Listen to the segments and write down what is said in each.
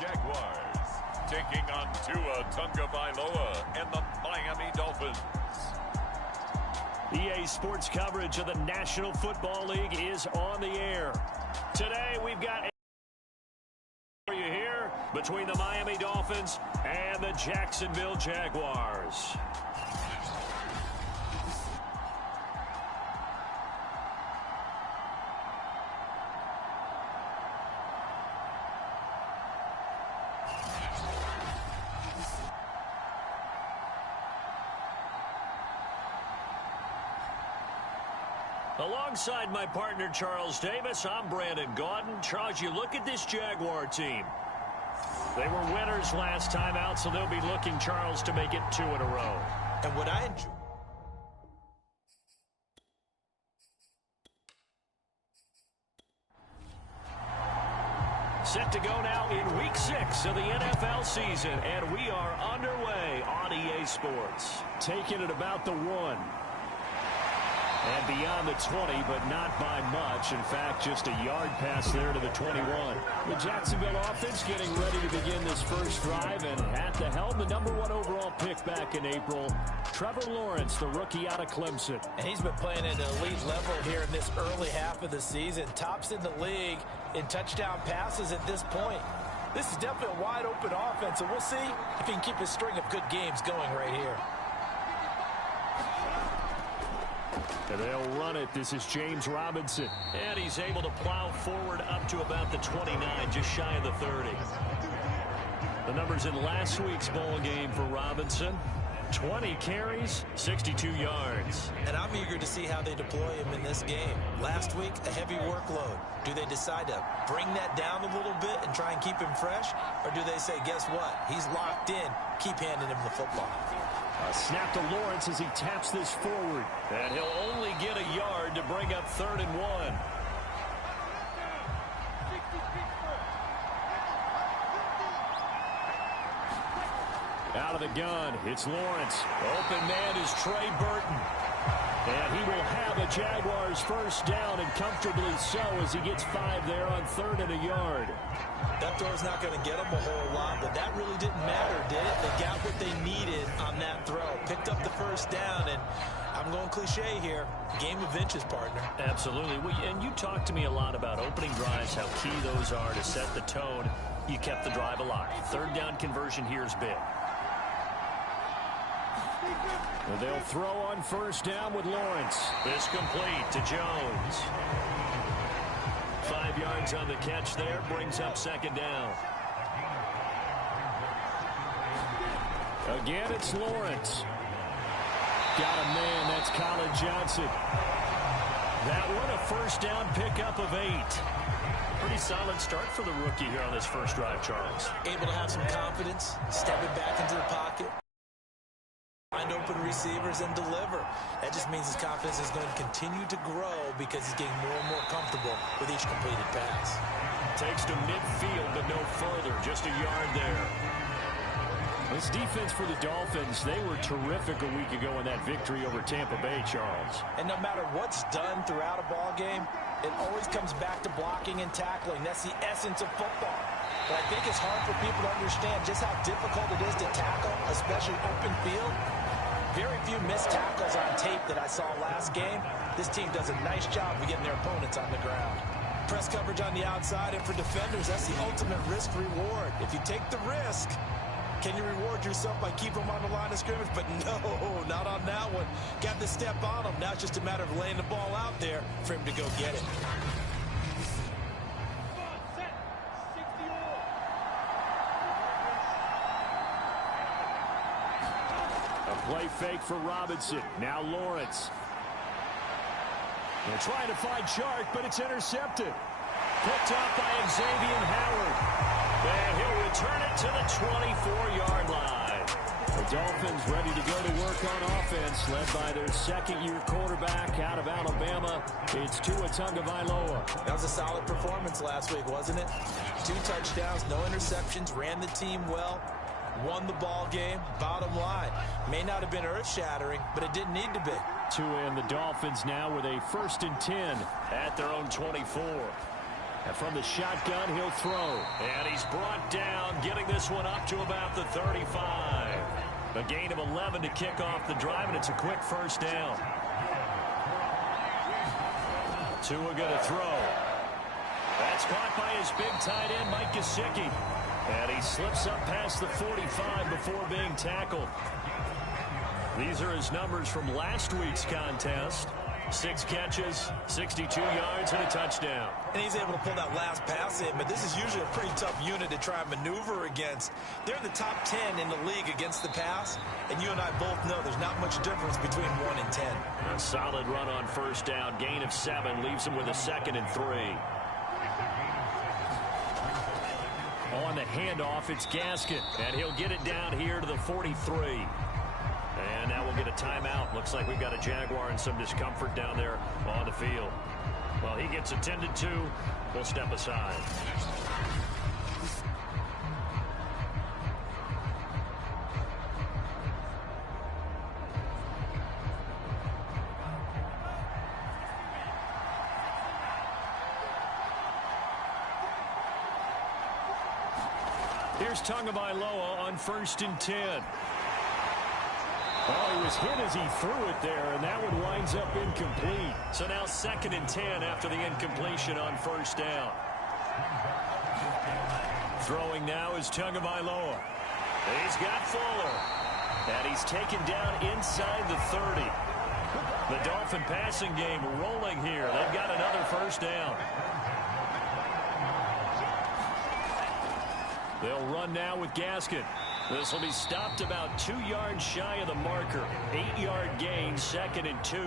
Jaguars taking on Tua Tagovailoa and the Miami Dolphins. EA Sports coverage of the National Football League is on the air. Today we've got for you here between the Miami Dolphins and the Jacksonville Jaguars. Alongside my partner, Charles Davis, I'm Brandon Gaudin. Charles, you look at this Jaguar team. They were winners last time out, so they'll be looking, Charles, to make it 2 in a row. And what I enjoy... Set to go now in Week 6 of the NFL season, and we are underway on EA Sports. Taking it about the 1. And beyond the 20, but not by much. In fact, just a yard pass there to the 21. The Jacksonville offense getting ready to begin this first drive. And at the helm, the #1 overall pick back in April, Trevor Lawrence, the rookie out of Clemson. And he's been playing at an elite level here in this early half of the season. Tops in the league in touchdown passes at this point. This is definitely a wide-open offense, and we'll see if he can keep his string of good games going right here. And they'll run it. This is James Robinson. And he's able to plow forward up to about the 29, just shy of the 30. The numbers in last week's bowl game for Robinson: 20 carries, 62 yards. And I'm eager to see how they deploy him in this game. Last week, a heavy workload. Do they decide to bring that down a little bit and try and keep him fresh? Or do they say, guess what? He's locked in. Keep handing him the football. A snap to Lawrence as he taps this forward. And he'll only get a yard to bring up 3rd and 1. Out of the gun, it's Lawrence. Open man is Trey Burton. And he will have a Jaguars first down, and comfortably so, as he gets 5 there on 3rd and a yard. That throw's not going to get them a whole lot, but that really didn't matter, did it? They got what they needed on that throw. Picked up the first down, and I'm going cliche here. Game of inches, partner. Absolutely. And you talked to me a lot about opening drives, how key those are to set the tone. You kept the drive alive. 3rd down conversion here is big. And they'll throw on first down with Lawrence. This complete to Jones. 5 yards on the catch there, brings up 2nd down. Again, it's Lawrence. Got a man, that's Colin Johnson. That one, a first down pickup of 8. Pretty solid start for the rookie here on this first drive, Charles. Able to have some confidence, stepping back into the pocket. Find open receivers and deliver. That just means his confidence is going to continue to grow because he's getting more and more comfortable with each completed pass. Takes to midfield, but no further. Just a yard there. This defense for the Dolphins, they were terrific a week ago in that victory over Tampa Bay, Charles. And no matter what's done throughout a ball game, it always comes back to blocking and tackling. That's the essence of football. But I think it's hard for people to understand just how difficult it is to tackle, especially open field. Very few missed tackles on tape that I saw last game. This team does a nice job of getting their opponents on the ground. Press coverage on the outside, and for defenders, that's the ultimate risk-reward. If you take the risk, can you reward yourself by keeping them on the line of scrimmage? But no, not on that one. Got the step on them. Now it's just a matter of laying the ball out there for him to go get it. Play fake for Robinson. Now Lawrence. They're trying to find Chark, but it's intercepted. Picked up by Xavier Howard. And he'll return it to the 24-yard line. The Dolphins ready to go to work on offense, led by their second-year quarterback out of Alabama. It's Tua Tagovailoa. That was a solid performance last week, wasn't it? 2 touchdowns, no interceptions, ran the team well. Won the ball game. Bottom line, may not have been earth-shattering, but it didn't need to be. Tua and the Dolphins now with a 1st and 10 at their own 24. And from the shotgun, he'll throw. And he's brought down, getting this one up to about the 35. A gain of 11 to kick off the drive, and it's a quick first down. Tua going to throw. That's caught by his big tight end, Mike Gesicki. And he slips up past the 45 before being tackled. These are his numbers from last week's contest. 6 catches, 62 yards, and a touchdown. And he's able to pull that last pass in, but this is usually a pretty tough unit to try and maneuver against. They're in the top 10 in the league against the pass, and you and I both know there's not much difference between 1 and 10. A solid run on first down, gain of 7, leaves him with a 2nd and 3. On the handoff, it's Gaskin, and he'll get it down here to the 43. And now we'll get a timeout. Looks like we've got a Jaguar and some discomfort down there on the field. Well, he gets attended to. We'll step aside. Here's Tagovailoa on 1st and 10. Oh, he was hit as he threw it there, and that one winds up incomplete. So now 2nd and 10 after the incompletion on first down. Throwing now is Tagovailoa. He's got Fuller. And he's taken down inside the 30. The Dolphin passing game rolling here. They've got another first down. They'll run now with Gaskin. This will be stopped about 2 yards shy of the marker. 8-yard gain, 2nd and 2.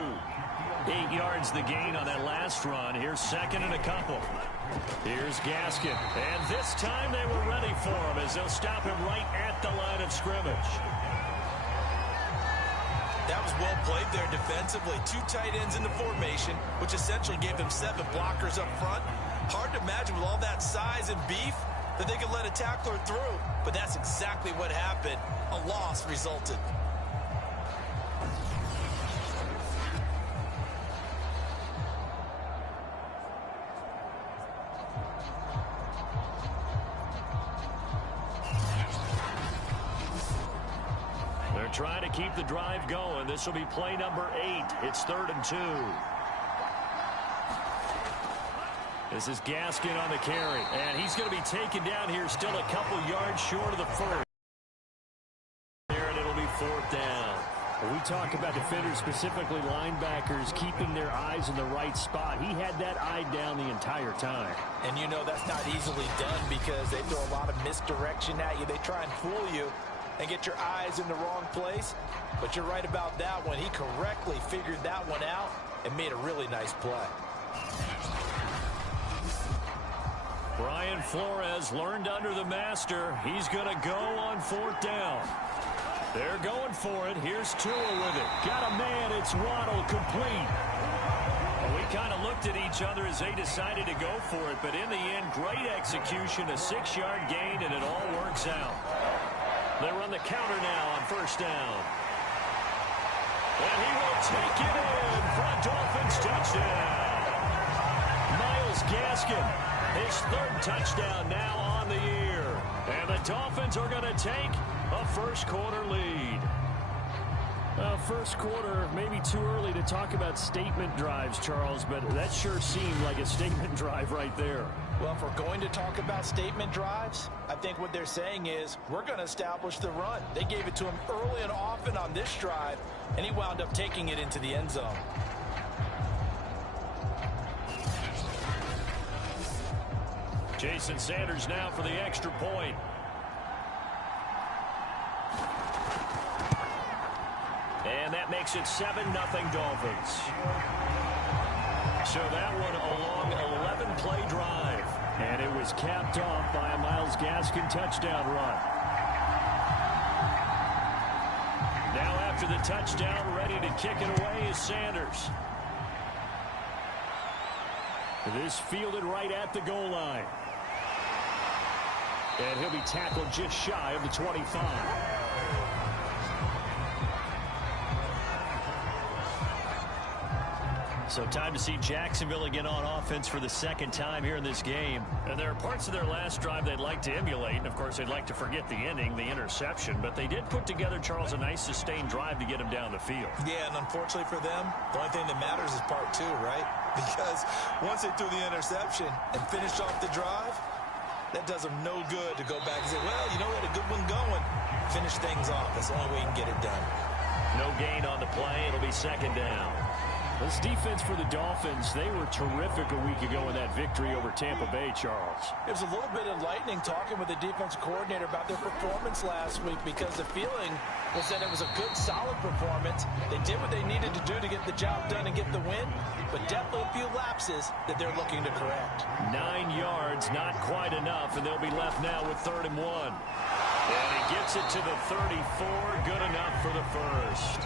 8 yards the gain on that last run. Here's 2nd and a couple. Here's Gaskin. And this time they were ready for him as they'll stop him right at the line of scrimmage. That was well played there defensively. 2 tight ends in the formation, which essentially gave them 7 blockers up front. Hard to imagine with all that size and beef that they could let a tackler through. But that's exactly what happened. A loss resulted. They're trying to keep the drive going. This will be play number 8. It's 3rd and 2. This is Gaskin on the carry, and he's going to be taken down here still a couple yards short of the first. There, and it'll be 4th down. When we talk about defenders, specifically linebackers, keeping their eyes in the right spot. He had that eye down the entire time. And you know that's not easily done because they throw a lot of misdirection at you. They try and fool you and get your eyes in the wrong place. But you're right about that one. He correctly figured that one out and made a really nice play. Brian Flores learned under the master. He's going to go on 4th down. They're going for it. Here's Tua with it. Got a man. It's Waddle, complete. Well, we kind of looked at each other as they decided to go for it, but in the end, great execution, a 6-yard gain, and it all works out. They run the counter now on 1st down. And he will take it in for a Dolphins touchdown. Myles Gaskin, his 3rd touchdown now on the year. And the Dolphins are going to take a first-quarter lead. First quarter, maybe too early to talk about statement drives, Charles, but that sure seemed like a statement drive right there. Well, if we're going to talk about statement drives, I think what they're saying is we're going to establish the run. They gave it to him early and often on this drive, and he wound up taking it into the end zone. Jason Sanders now for the extra point. And that makes it 7-0 Dolphins. So that one a long 11-play drive. And it was capped off by a Myles Gaskin touchdown run. Now after the touchdown, ready to kick it away is Sanders. This fielded right at the goal line. And he'll be tackled just shy of the 25. So time to see Jacksonville again on offense for the second time here in this game. And there are parts of their last drive they'd like to emulate. And, of course, they'd like to forget the ending, the interception. But they did put together, Charles, a nice sustained drive to get them down the field. Yeah, and unfortunately for them, the only thing that matters is part two, right? Because once they threw the interception and finished off the drive, that does them no good to go back and say, well, you know, we had a good one going. Finish things off. That's the only way you can get it done. No gain on the play. It'll be second down. This defense for the Dolphins, they were terrific a week ago in that victory over Tampa Bay, Charles. It was a little bit enlightening talking with the defensive coordinator about their performance last week because the feeling was that it was a good, solid performance. They did what they needed to do to get the job done and get the win, but definitely a few lapses that they're looking to correct. 9 yards, not quite enough, and they'll be left now with 3rd and 1. And he gets it to the 34, good enough for the first.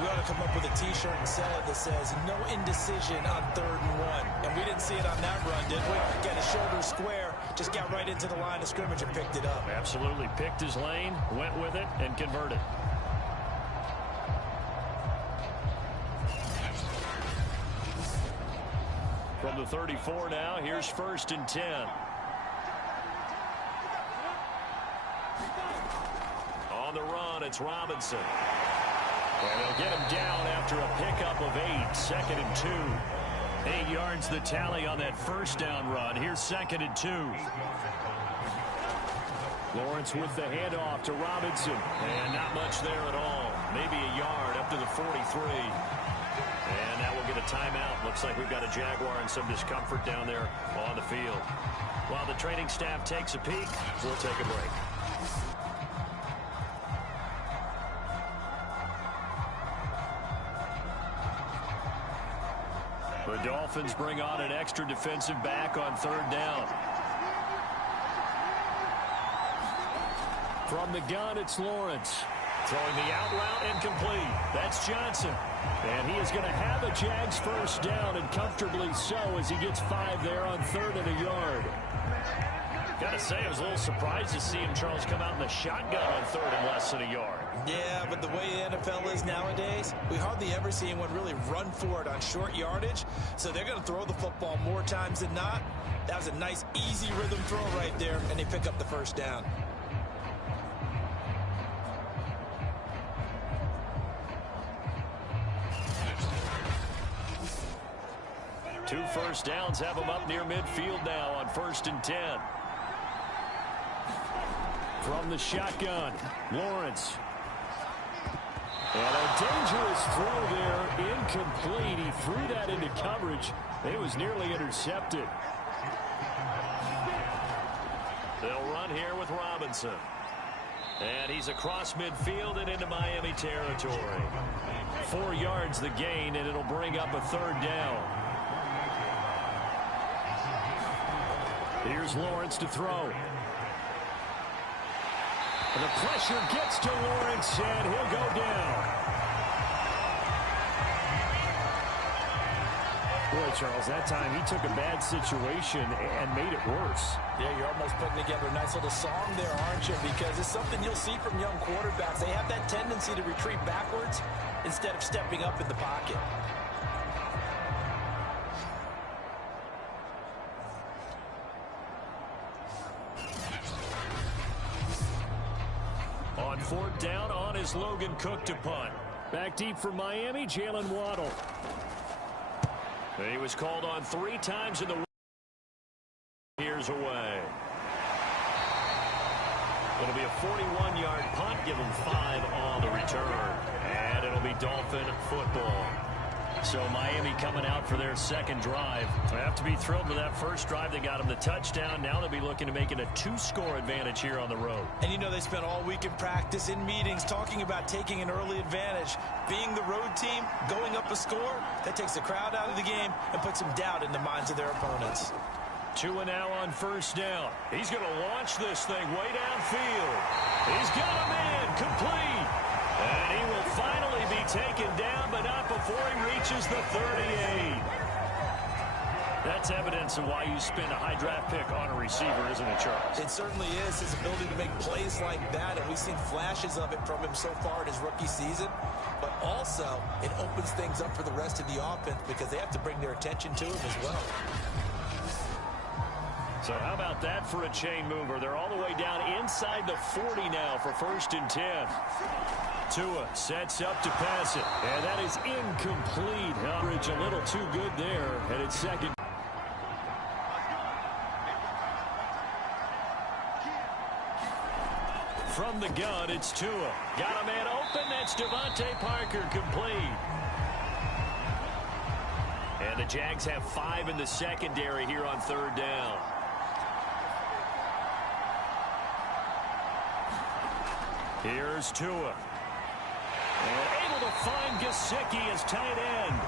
We ought to come up with a T-shirt and sell it that says, no indecision on 3rd and 1. And we didn't see it on that run, did we? Got his shoulder square, just got right into the line of scrimmage and picked it up. Absolutely. Picked his lane, went with it, and converted. From the 34 now, here's 1st and 10. On the run, it's Robinson. And they'll get him down after a pickup of 8. 2nd and 2. 8 yards the tally on that first down run. Here's 2nd and 2. Lawrence with the handoff to Robinson. And not much there at all. Maybe a yard up to the 43. And that will get a timeout. Looks like we've got a Jaguar and some discomfort down there on the field. While the training staff takes a peek, we'll take a break. The Dolphins bring on an extra defensive back on 3rd down. From the gun, it's Lawrence. Throwing the out route and complete. That's Johnson. And he is going to have a Jags first down, and comfortably so, as he gets 5 there on 3rd and a yard. Got to say, I was a little surprised to see him, Charles, come out in the shotgun on 3rd and less than a yard. Yeah, but the way the NFL is nowadays, we hardly ever see anyone really run for it on short yardage. So they're going to throw the football more times than not. That was a nice, easy rhythm throw right there, and they pick up the first down. Two first downs have them up near midfield now on 1st and 10. From the shotgun, Lawrence. And a dangerous throw there, incomplete. He threw that into coverage. It was nearly intercepted. They'll run here with Robinson. And he's across midfield and into Miami territory. 4 yards the gain, and it'll bring up a 3rd down. Here's Lawrence to throw. And the pressure gets to Lawrence, and he'll go down. Boy, Charles, that time he took a bad situation and made it worse. Yeah, you're almost putting together a nice little song there, aren't you? Because it's something you'll see from young quarterbacks. They have that tendency to retreat backwards instead of stepping up in the pocket. On 4th down, on is Logan Cook to punt. Back deep for Miami, Jalen Waddle. He was called on 3 times in the years away. It'll be a 41-yard punt, give him 5 on the return. And it'll be Dolphin football. So Miami coming out for their second drive. They have to be thrilled with that first drive. They got them the touchdown. Now they'll be looking to make it a 2-score advantage here on the road. And you know they spent all week in practice, in meetings, talking about taking an early advantage. Being the road team, going up a score, that takes the crowd out of the game and puts some doubt in the minds of their opponents. 2 and now on 1st down. He's going to launch this thing way downfield. He's got a man complete. And he will finally be taken down, but not before he reaches the 38. That's evidence of why you spend a high draft pick on a receiver, isn't it, Charles? It certainly is. His ability to make plays like that, and we've seen flashes of it from him so far in his rookie season. But also, it opens things up for the rest of the offense because they have to bring their attention to him as well. So how about that for a chain mover? They're all the way down inside the 40 now for 1st and 10. Tua sets up to pass it, and that is incomplete. Coverage a little too good there, and it's second. From the gun, it's Tua. Got a man open. That's Devontae Parker, complete. And the Jags have 5 in the secondary here on 3rd down. Here's Tua. And able to find Gesicki as tight end.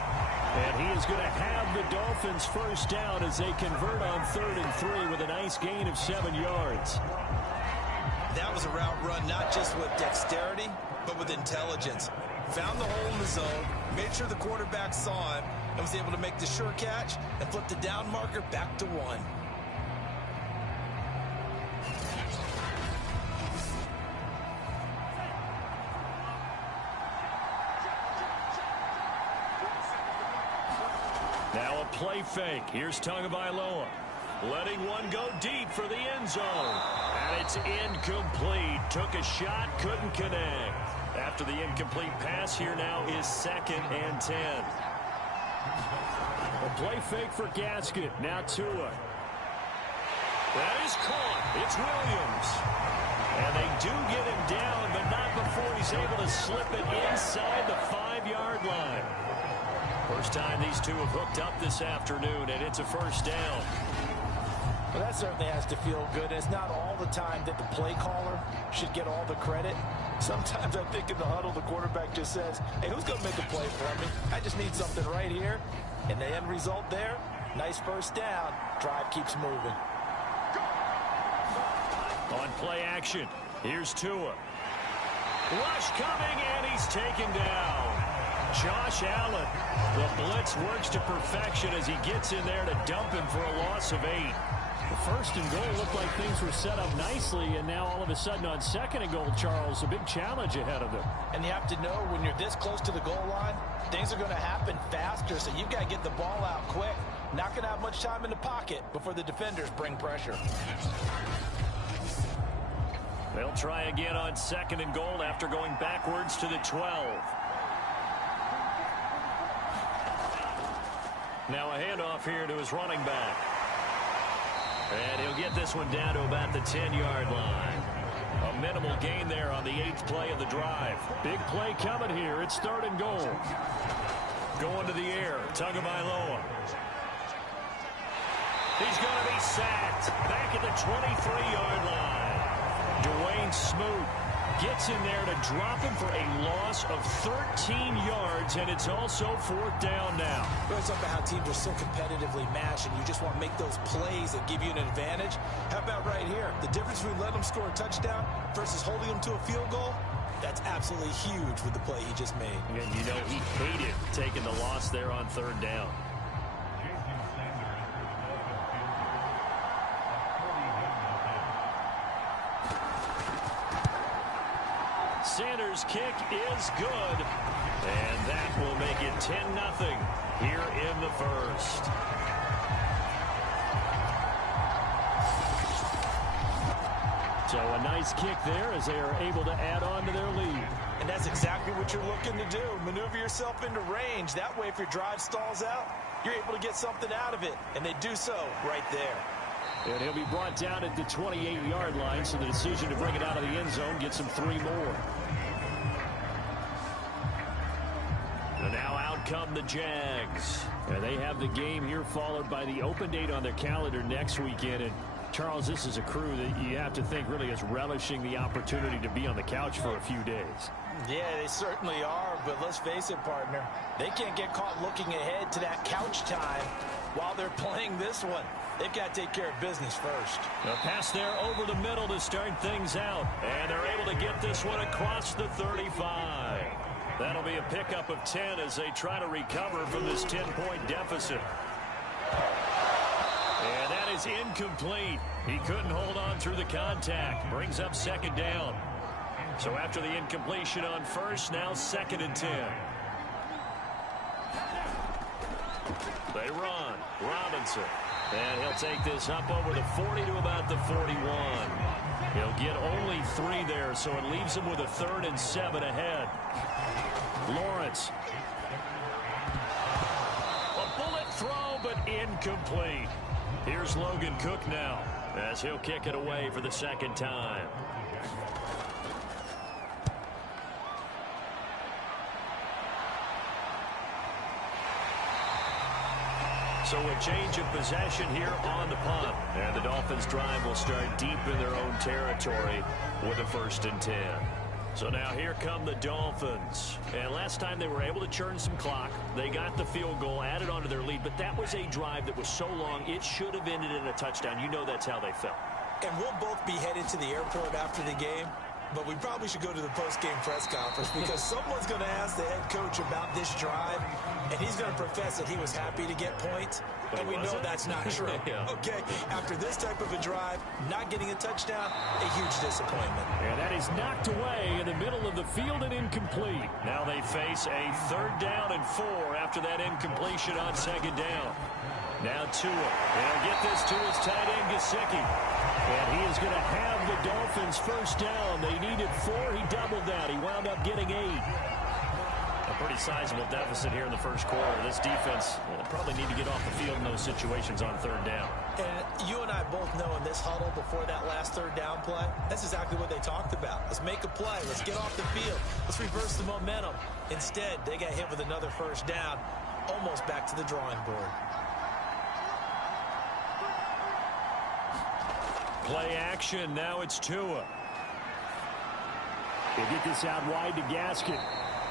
And he is going to have the Dolphins 1st down as they convert on 3rd and 3 with a nice gain of 7 yards. That was a route run not just with dexterity, but with intelligence. Found the hole in the zone, made sure the quarterback saw him, and was able to make the sure catch and flip the down marker back to 1. Now a play fake. Here's Tagovailoa. Letting one go deep for the end zone. And it's incomplete. Took a shot, couldn't connect. After the incomplete pass, here now is 2nd and 10. A play fake for Gasket. Now Tua. That is caught. It's Williams. And they do get him down, but not before he's able to slip it inside the 5-yard line. First time these two have hooked up this afternoon, and it's a 1st down. Well, that certainly has to feel good. It's not all the time that the play caller should get all the credit. Sometimes I think in the huddle, the quarterback just says, hey, who's going to make a play for me? I just need something right here. And the end result there, nice 1st down. Drive keeps moving. On play action, here's Tua. Rush coming, and he's taken down. Josh Allen. The blitz works to perfection as he gets in there to dump him for a loss of 8. The 1st and goal looked like things were set up nicely, and now all of a sudden on 2nd and goal, Charles, a big challenge ahead of them. And you have to know when you're this close to the goal line, things are going to happen faster, so you've got to get the ball out quick. Not going to have much time in the pocket before the defenders bring pressure. They'll try again on 2nd and goal after going backwards to the 12. Now a handoff here to his running back. And he'll get this one down to about the 10-yard line. A minimal gain there on the 8th play of the drive. Big play coming here. It's 3rd and goal. Going to the air. Tagovailoa. He's going to be sacked. Back at the 23-yard line. Dwayne Smoot gets in there to drop him for a loss of 13 yards, and it's also 4th down now. We're talking about how teams are so competitively matched, and you just want to make those plays that give you an advantage. How about right here? The difference between letting them score a touchdown versus holding them to a field goal, that's absolutely huge with the play he just made. And you know he hated taking the loss there on 3rd down. Sanders' kick is good, and that will make it 10-0 here in the 1st. So a nice kick there as they are able to add on to their lead. And that's exactly what you're looking to do. Maneuver yourself into range. That way, if your drive stalls out, you're able to get something out of it. And they do so right there. And he'll be brought down at the 28-yard line, so the decision to bring it out of the end zone gets him 3 more. And now out come the Jags. And they have the game here followed by the open date on their calendar next weekend. And Charles, this is a crew that you have to think really is relishing the opportunity to be on the couch for a few days. Yeah, they certainly are, but let's face it, partner. They can't get caught looking ahead to that couch time while they're playing this one. They've got to take care of business first. A pass there over the middle to start things out. And they're able to get this one across the 35. That'll be a pickup of 10 as they try to recover from this 10-point deficit. is incomplete. He couldn't hold on through the contact. Brings up second down. So after the incompletion on first, now 2nd and 10. They run. Robinson. And he'll take this up over the 40 to about the 41. He'll get only 3 there, so it leaves him with a 3rd and 7 ahead. Lawrence. A bullet throw, but incomplete. Here's Logan Cook now, as he'll kick it away for the 2nd time. So a change of possession here on the punt. And the Dolphins drive will start deep in their own territory with a 1st and 10. So now here come the Dolphins. And last time they were able to churn some clock. They got the field goal, added onto their lead. But that was a drive that was so long, it should have ended in a touchdown. You know that's how they felt. And we'll both be headed to the airport after the game. But we probably should go to the post-game press conference because someone's going to ask the head coach about this drive, and he's going to profess that he was happy to get points, and we know that's not true. Yeah. Okay, after this type of a drive, not getting a touchdown, a huge disappointment. And that is knocked away in the middle of the field and incomplete. Now they face a 3rd down and 4 after that incompletion on 2nd down. Now Tua. He'll get this to his tight end, Gesicki. And he is going to have the Dolphins 1st down. They needed 4. He doubled that. He wound up getting 8. A pretty sizable deficit here in the 1st quarter. This defense will probably need to get off the field in those situations on 3rd down. And you and I both know in this huddle before that last 3rd down play, that's exactly what they talked about. Let's make a play. Let's get off the field. Let's reverse the momentum. Instead, they got hit with another 1st down, almost back to the drawing board. Play action. Now it's Tua. He'll get this out wide to Gaskin.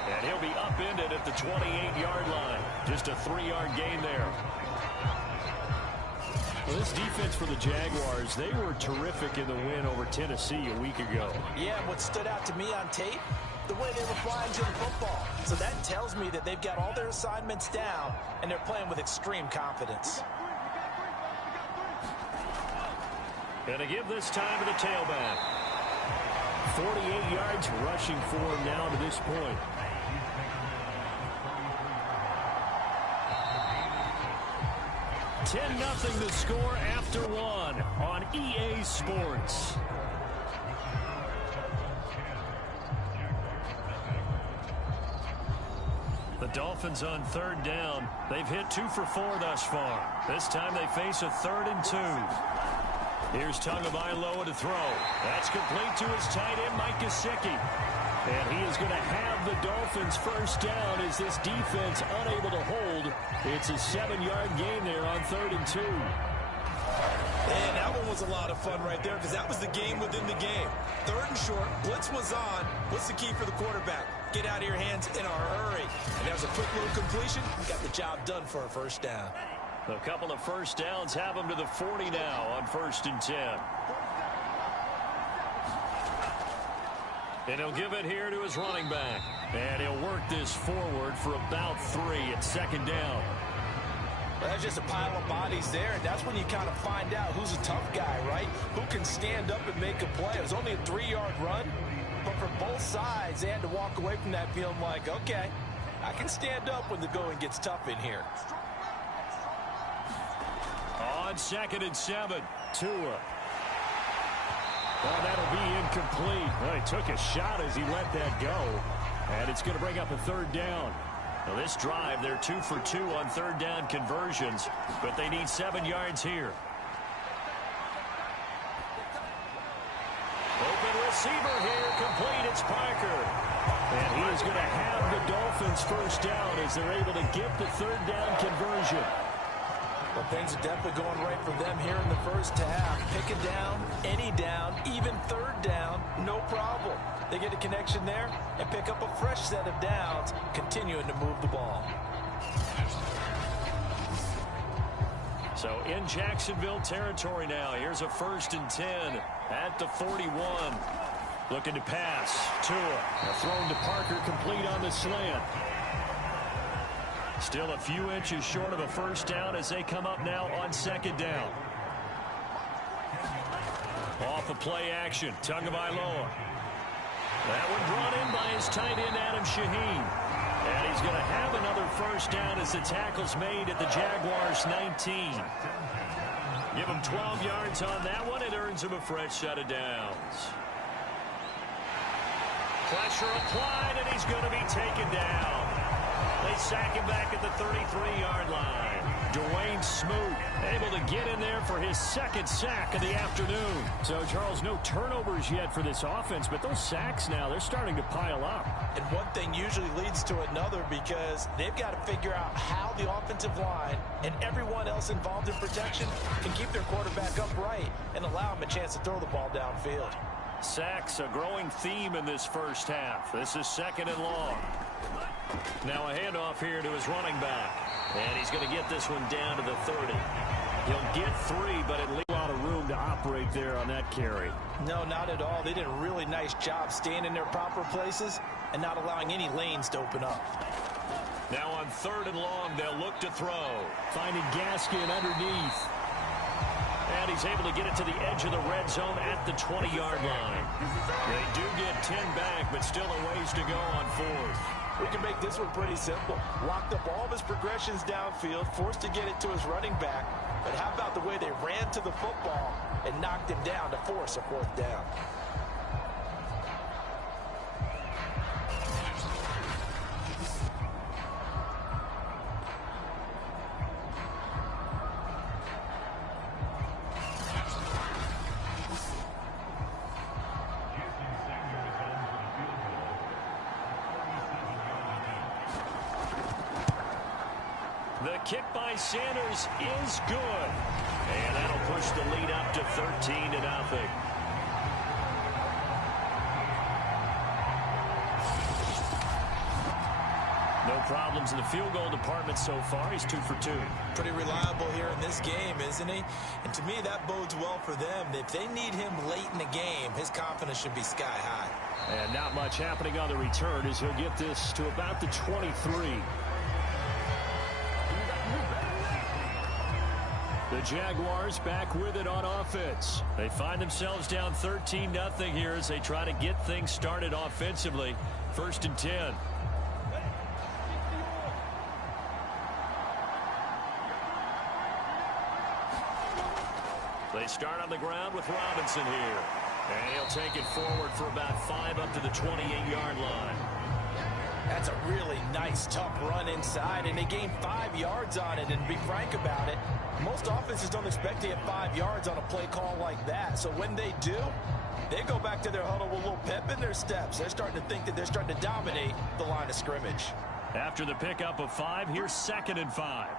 And he'll be upended at the 28-yard line. Just a 3-yard gain there. Well, this defense for the Jaguars, they were terrific in the win over Tennessee a week ago. Yeah, what stood out to me on tape, the way they were flying to the football. So that tells me that they've got all their assignments down, and they're playing with extreme confidence. Going to give this time to the tailback. 48 yards rushing for him now to this point. $10-0 the score after 1 on EA Sports. The Dolphins on 3rd down. They've hit 2 for 4 thus far. This time they face a 3rd and 2. Here's Tagovailoa to throw. That's complete to his tight end, Mike Gesicki. And he is going to have the Dolphins 1st down as this defense unable to hold. It's a 7-yard gain there on 3rd and 2. And that one was a lot of fun right there because that was the game within the game. 3rd and short, blitz was on. What's the key for the quarterback? Get out of your hands in a hurry. And that was a quick little completion. We got the job done for a 1st down. A couple of 1st downs have him to the 40 now on 1st and 10. And he'll give it here to his running back. And he'll work this forward for about 3 at 2nd down. Well, that's just a pile of bodies there, and that's when you kind of find out who's a tough guy, right? Who can stand up and make a play. It was only a 3-yard run, but for both sides, they had to walk away from that feeling like, okay, I can stand up when the going gets tough in here. On 2nd and 7, Tua. Well, that'll be incomplete. Well, he took a shot as he let that go. And it's going to bring up a 3rd down. Now, this drive, they're 2 for 2 on 3rd down conversions, but they need 7 yards here. Open receiver here, complete. It's Parker. And he is going to have the Dolphins 1st down as they're able to get the 3rd down conversion. Well, things are definitely going right for them here in the 1st half. Pick a down, any down, even 3rd down, no problem. They get a connection there and pick up a fresh set of downs, continuing to move the ball. So in Jacksonville territory now. Here's a 1st and 10 at the 41. Looking to pass. Tua. Thrown to Parker, complete on the slant. Still a few inches short of a 1st down as they come up now on 2nd down. Off of play action, Tagovailoa. That one brought in by his tight end, Adam Shaheen. And he's going to have another first down as the tackle's made at the Jaguars' 19. Give him 12 yards on that one. It earns him a fresh set of downs. Pressure applied, and he's going to be taken down. They sack him back at the 33-yard line. Dwayne Smoot able to get in there for his second sack of the afternoon. So, Charles, no turnovers yet for this offense, but those sacks now, they're starting to pile up. And one thing usually leads to another because they've got to figure out how the offensive line and everyone else involved in protection can keep their quarterback upright and allow him a chance to throw the ball downfield. Sacks, a growing theme in this first half. This is second and long. Now a handoff here to his running back. And he's going to get this one down to the 30. He'll get 3, but it leaves a lot of room to operate there on that carry. No, not at all. They did a really nice job staying in their proper places and not allowing any lanes to open up. Now on third and long, they'll look to throw. Finding Gaskin underneath. And he's able to get it to the edge of the red zone at the 20-yard line. They do get 10 back, but still a ways to go on fourth. We can make this one pretty simple. Locked up all of his progressions downfield, forced to get it to his running back. But how about the way they ran to the football and knocked him down to force a fourth down? The kick by Sanders is good. And that'll push the lead up to 13-0. No problems in the field goal department so far. He's 2 for 2. Pretty reliable here in this game, isn't he? And to me, that bodes well for them. If they need him late in the game, his confidence should be sky high. And not much happening on the return as he'll get this to about the 23. The Jaguars back with it on offense. They find themselves down 13-0 here as they try to get things started offensively. 1st and 10. They start on the ground with Robinson here. And he'll take it forward for about 5 up to the 28-yard line. That's a really nice, tough run inside, and they gained 5 yards on it. And to be frank about it, most offenses don't expect to get 5 yards on a play call like that. So when they do, they go back to their huddle with a little pep in their steps. They're starting to think that they're starting to dominate the line of scrimmage. After the pickup of 5, here's 2nd and 5.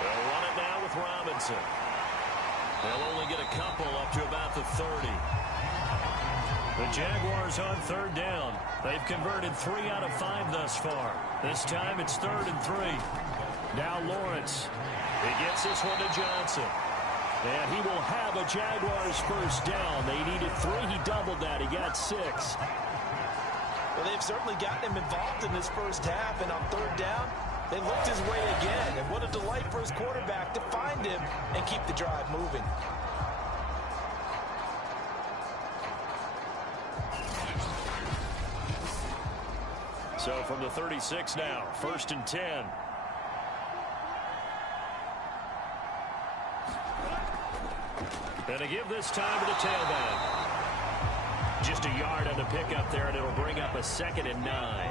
They'll run it now with Robinson. They'll only get a couple up to about the 30. The Jaguars on 3rd down. They've converted 3 out of 5 thus far. This time it's 3rd and 3. Now Lawrence. He gets this one to Johnson. And he will have a Jaguars first down. They needed 3. He doubled that. He got 6. Well, they've certainly gotten him involved in this first half. And on 3rd down, they looked his way again. And what a delight for his quarterback to find him and keep the drive moving. So from the 36 now, 1st and 10. And to give this time to the tailback. Just a yard on the pickup there, and it'll bring up a 2nd and 9.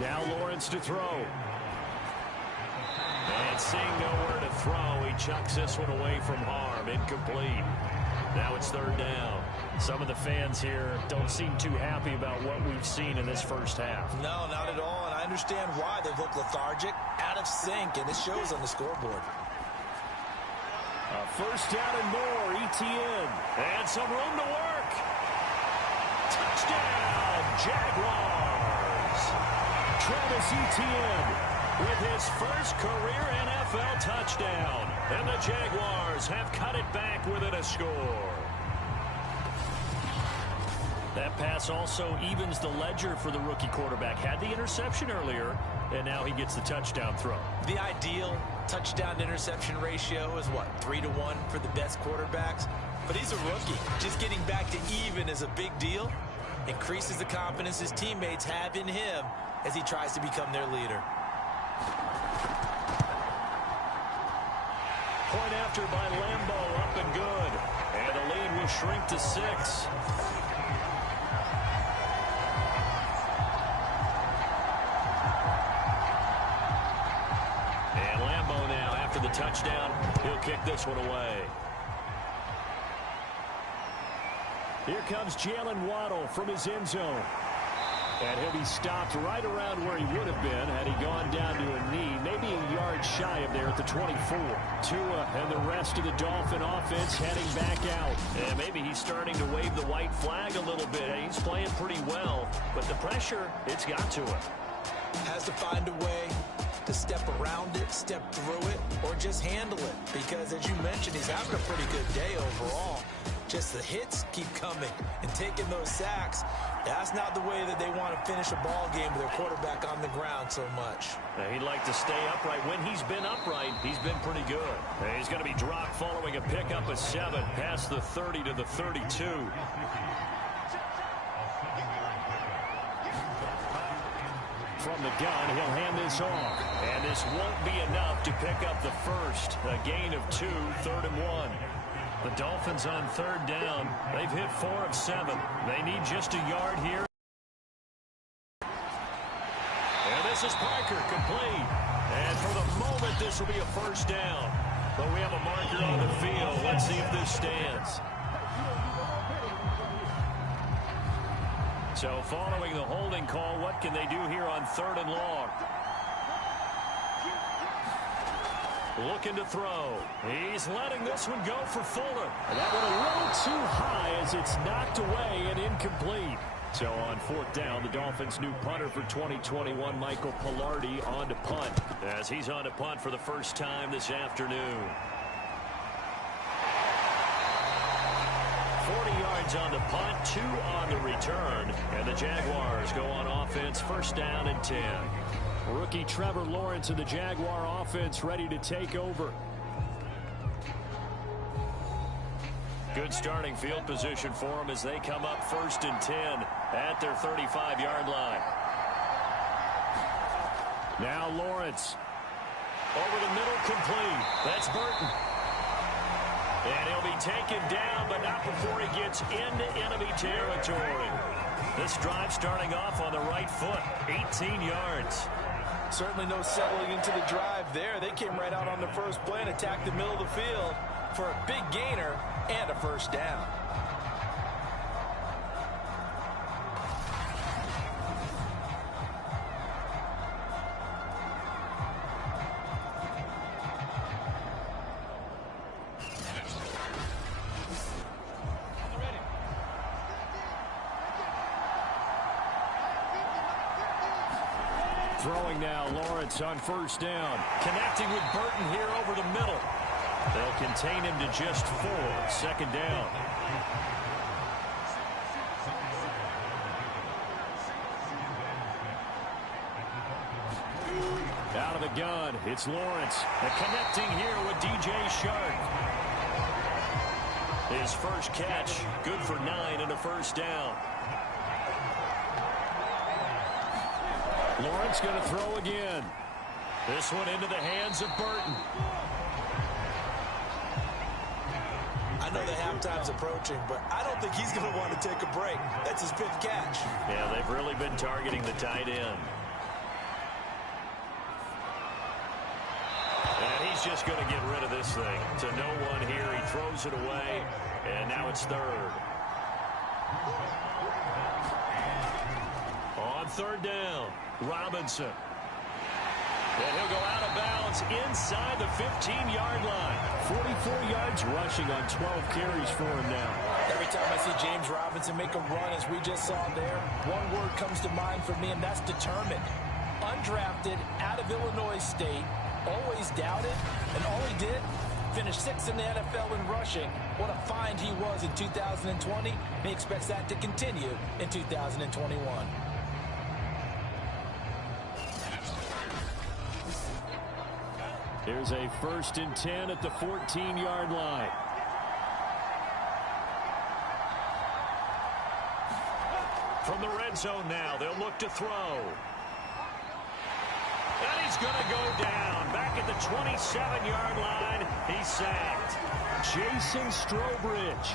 Now Lawrence to throw. And seeing nowhere to throw, he chucks this one away from harm. Incomplete. Now it's 3rd down. Some of the fans here don't seem too happy about what we've seen in this first half. No, not at all, and I understand why. They look lethargic, out of sync, and it shows on the scoreboard. First down and more, ETN. And some room to work. Touchdown, Jaguars. Travis Etienne with his first career NFL touchdown. And the Jaguars have cut it back within a score. That pass also evens the ledger for the rookie quarterback. Had the interception earlier, and now he gets the touchdown throw. The ideal touchdown-to-interception ratio is, what, 3-to-1 for the best quarterbacks? But he's a rookie. Just getting back to even is a big deal. Increases the confidence his teammates have in him as he tries to become their leader. Point after by Lambeau, up and good. And the lead will shrink to 6. And Lambeau now, after the touchdown, he'll kick this one away. Here comes Jalen Waddle from his end zone. And he'll be stopped right around where he would have been had he gone down to a knee, maybe a yard shy of there at the 24. Tua and the rest of the Dolphin offense heading back out. And maybe he's starting to wave the white flag a little bit. He's playing pretty well, but the pressure, it's got to him. Has to find a way to step around it, step through it, or just handle it. Because, as you mentioned, he's having a pretty good day overall. Just the hits keep coming and taking those sacks. That's not the way that they want to finish a ball game with their quarterback on the ground so much. He'd like to stay upright. When he's been upright, he's been pretty good. He's going to be dropped following a pickup of 7 past the 30 to the 32. From the gun, he'll hand this off. And this won't be enough to pick up the first. A gain of 2, 3rd and 1. The Dolphins on 3rd down. They've hit 4 of 7. They need just a yard here. And this is Parker, complete. And for the moment, this will be a 1st down. But we have a marker on the field. Let's see if this stands. So following the holding call, what can they do here on 3rd and long? Looking to throw. He's letting this one go for Fuller. That one a little too high as it's knocked away and incomplete. So on 4th down, the Dolphins' new punter for 2021, Michael Palardy, on to punt. As he's on to punt for the first time this afternoon. 40 yards on the punt, 2 on the return. And the Jaguars go on offense, 1st down and 10. Rookie Trevor Lawrence of the Jaguar offense ready to take over. Good starting field position for them as they come up 1st and 10 at their 35-yard line. Now Lawrence. Over the middle, complete. That's Burton. And he'll be taken down, but not before he gets into enemy territory. This drive starting off on the right foot, 18 yards. Certainly no settling into the drive there. They came right out on the first play and attacked the middle of the field for a big gainer and a 1st down. Throwing now, Lawrence on 1st down. Connecting with Burton here over the middle. They'll contain him to just 4. 2nd down. Out of the gun, it's Lawrence. And connecting here with DJ Shark. His first catch, good for 9 and a 1st down. Lawrence going to throw again. This one into the hands of Burton. I know the halftime's approaching, but I don't think he's going to want to take a break. That's his 5th catch. Yeah, they've really been targeting the tight end. And he's just going to get rid of this thing. To no one here. He throws it away, and now it's 3rd. On 3rd down, Robinson. And he'll go out of bounds inside the 15-yard line. 44 yards rushing on 12 carries for him now. Every time I see James Robinson make a run, as we just saw there, one word comes to mind for me, and that's determined. Undrafted, out of Illinois State, always doubted, and all he did Finished 6th in the NFL in rushing. What a find he was in 2020. He expects that to continue in 2021. Here's a 1st and 10 at the 14-yard line. From the red zone now, they'll look to throw. And he's going to go down. Back at the 27-yard line, he's sacked. Jason Strobridge.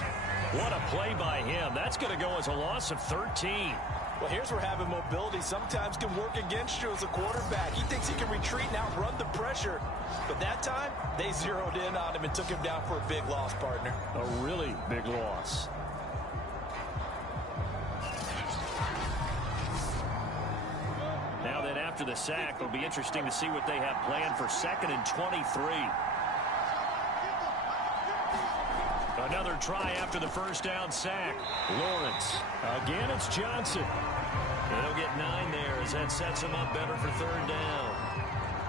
What a play by him. That's going to go as a loss of 13. Well, here's where having mobility sometimes can work against you as a quarterback. He thinks he can retreat and outrun the pressure. But that time, they zeroed in on him and took him down for a big loss, partner. A really big loss. Now then, after the sack, it'll be interesting to see what they have planned for 2nd and 23. Another try after the 1st down sack. Lawrence. Again, it's Johnson. They'll get 9 there as that sets him up better for 3rd down.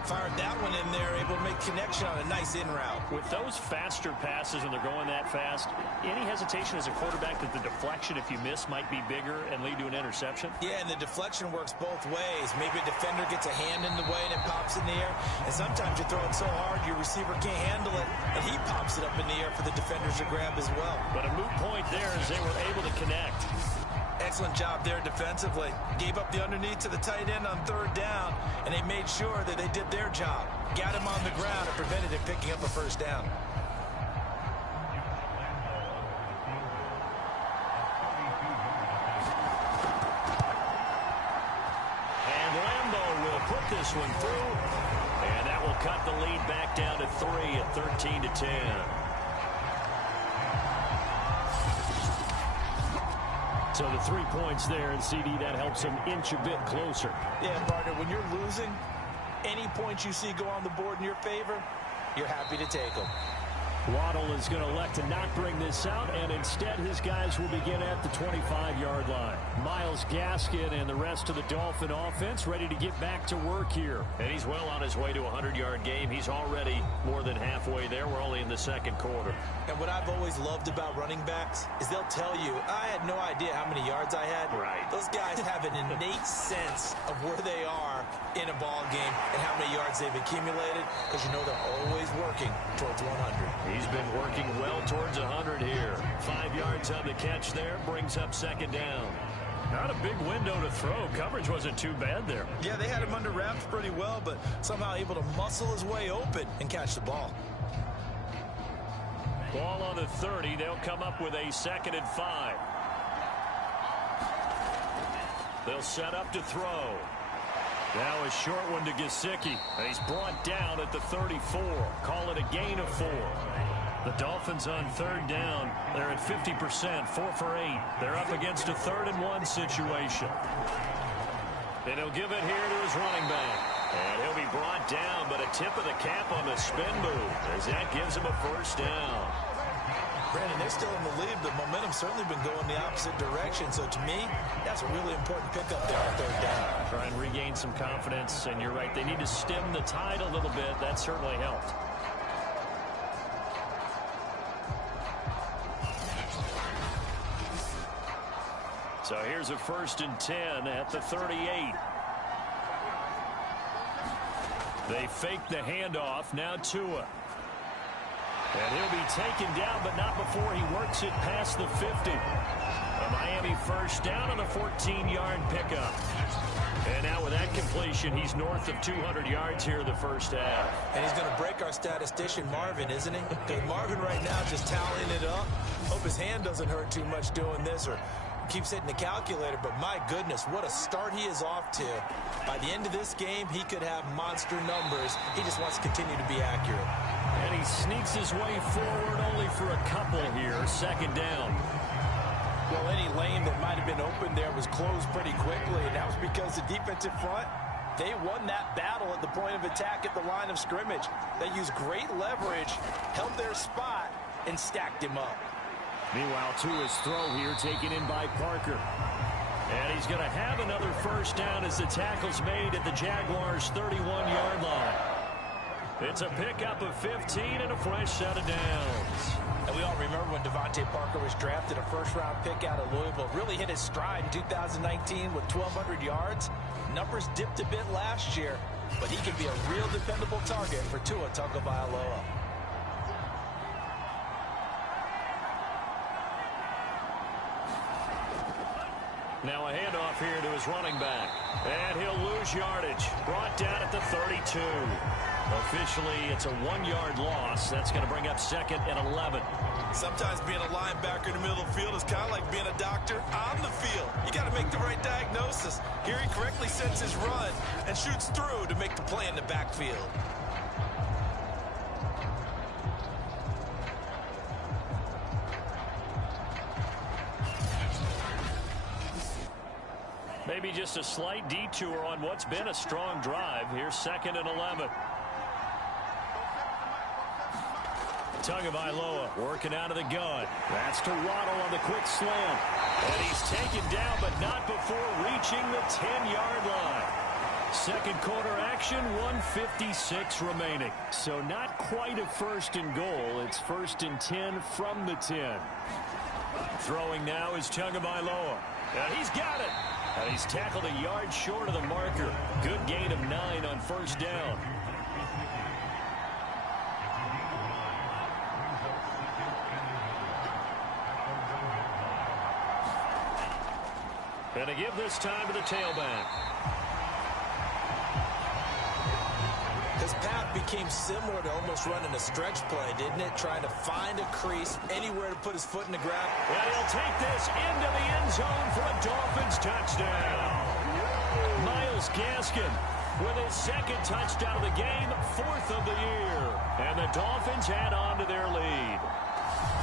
Fired that one in there, able to make connection on a nice in route. With those faster passes and they're going that fast, any hesitation as a quarterback that the deflection, if you miss, might be bigger and lead to an interception? Yeah, and the deflection works both ways. Maybe a defender gets a hand in the way and it pops in the air. And sometimes you throw it so hard your receiver can't handle it, and he pops it up in the air for the defenders to grab as well. But a moot point there as they were able to connect. Excellent job there defensively. Gave up the underneath to the tight end on 3rd down, and they made sure that they did their job. Got him on the ground and prevented him picking up a 1st down. And Lambeau will put this one through, and that will cut the lead back down to 3 at 13-10. So the 3 points there, and CD, that helps them inch a bit closer. Yeah, partner, when you're losing, any points you see go on the board in your favor, you're happy to take them. Waddle is going to elect to not bring this out, and instead his guys will begin at the 25-yard line. Myles Gaskin and the rest of the Dolphin offense ready to get back to work here. And he's well on his way to a 100-yard game. He's already more than halfway there. We're only in the 2nd quarter. And what I've always loved about running backs is they'll tell you, I had no idea how many yards I had. Right. Those guys have an innate sense of where they are in a ball game and how many yards they've accumulated, because you know they're always working towards 100. He's been working well towards 100 here. 5 yards on the catch there, brings up 2nd down. Not a big window to throw. Coverage wasn't too bad there. Yeah, they had him under wraps pretty well, but somehow able to muscle his way open and catch the ball. Ball on the 30. They'll come up with a 2nd and 5. They'll set up to throw. Now a short one to Gesicki. He's brought down at the 34. Call it a gain of 4. The Dolphins on 3rd down. They're at 50%, 4 for 8. They're up against a 3rd and 1 situation. And he'll give it here to his running back. And he'll be brought down, but a tip of the cap on the spin move as that gives him a 1st down. Brandon, they're still in the lead, but momentum's certainly been going the opposite direction. So to me, that's a really important pickup there on 3rd down. Try and regain some confidence, and you're right, they need to stem the tide a little bit. That certainly helped. So here's a 1st and 10 at the 38. They fake the handoff. Now Tua. And he'll be taken down, but not before he works it past the 50. A Miami 1st down on a 14-yard pickup. And now with that completion, he's north of 200 yards here in the 1st half. And he's going to break our statistician, Marvin, isn't he? Because Marvin right now just tallying it up. Hope his hand doesn't hurt too much doing this, or keeps hitting the calculator. But my goodness, what a start he is off to. By the end of this game, he could have monster numbers. He just wants to continue to be accurate. And he sneaks his way forward only for a couple here. 2nd down. Well, any lane that might have been open there was closed pretty quickly, and that was because the defensive front, they won that battle at the point of attack at the line of scrimmage. They used great leverage, held their spot, and stacked him up. Meanwhile, Tua's throw here taken in by Parker. And he's going to have another 1st down as the tackle's made at the Jaguars' 31-yard line. It's a pickup of 15 and a fresh set of downs. And we all remember when Devontae Parker was drafted, a first-round pick out of Louisville. Really hit his stride in 2019 with 1,200 yards. Numbers dipped a bit last year, but he can be a real dependable target for Tua Tagovailoa. Now a handoff here to his running back. And he'll lose yardage. Brought down at the 32. Officially, it's a 1-yard loss. That's going to bring up 2nd and 11. Sometimes being a linebacker in the middle of the field is kind of like being a doctor on the field. You got to make the right diagnosis. Here he correctly sets his run and shoots through to make the play in the backfield. Maybe just a slight detour on what's been a strong drive. Here's 2nd and 11. Tagovailoa working out of the gun. That's to Waddle on the quick slant. And he's taken down, but not before reaching the 10-yard line. Second quarter action, 1:56 remaining. So not quite a 1st and goal. It's 1st and 10 from the 10. Throwing now is Tagovailoa. And he's got it. And he's tackled a yard short of the marker. Good gain of 9 on 1st down. And to give this time to the tailback. His path became similar to almost running a stretch play, didn't it? Trying to find a crease, anywhere to put his foot in the ground. And he'll take this into the end zone for a Dolphins touchdown. Myles Gaskin with his 2nd touchdown of the game, 4th of the year. And the Dolphins add on to their lead.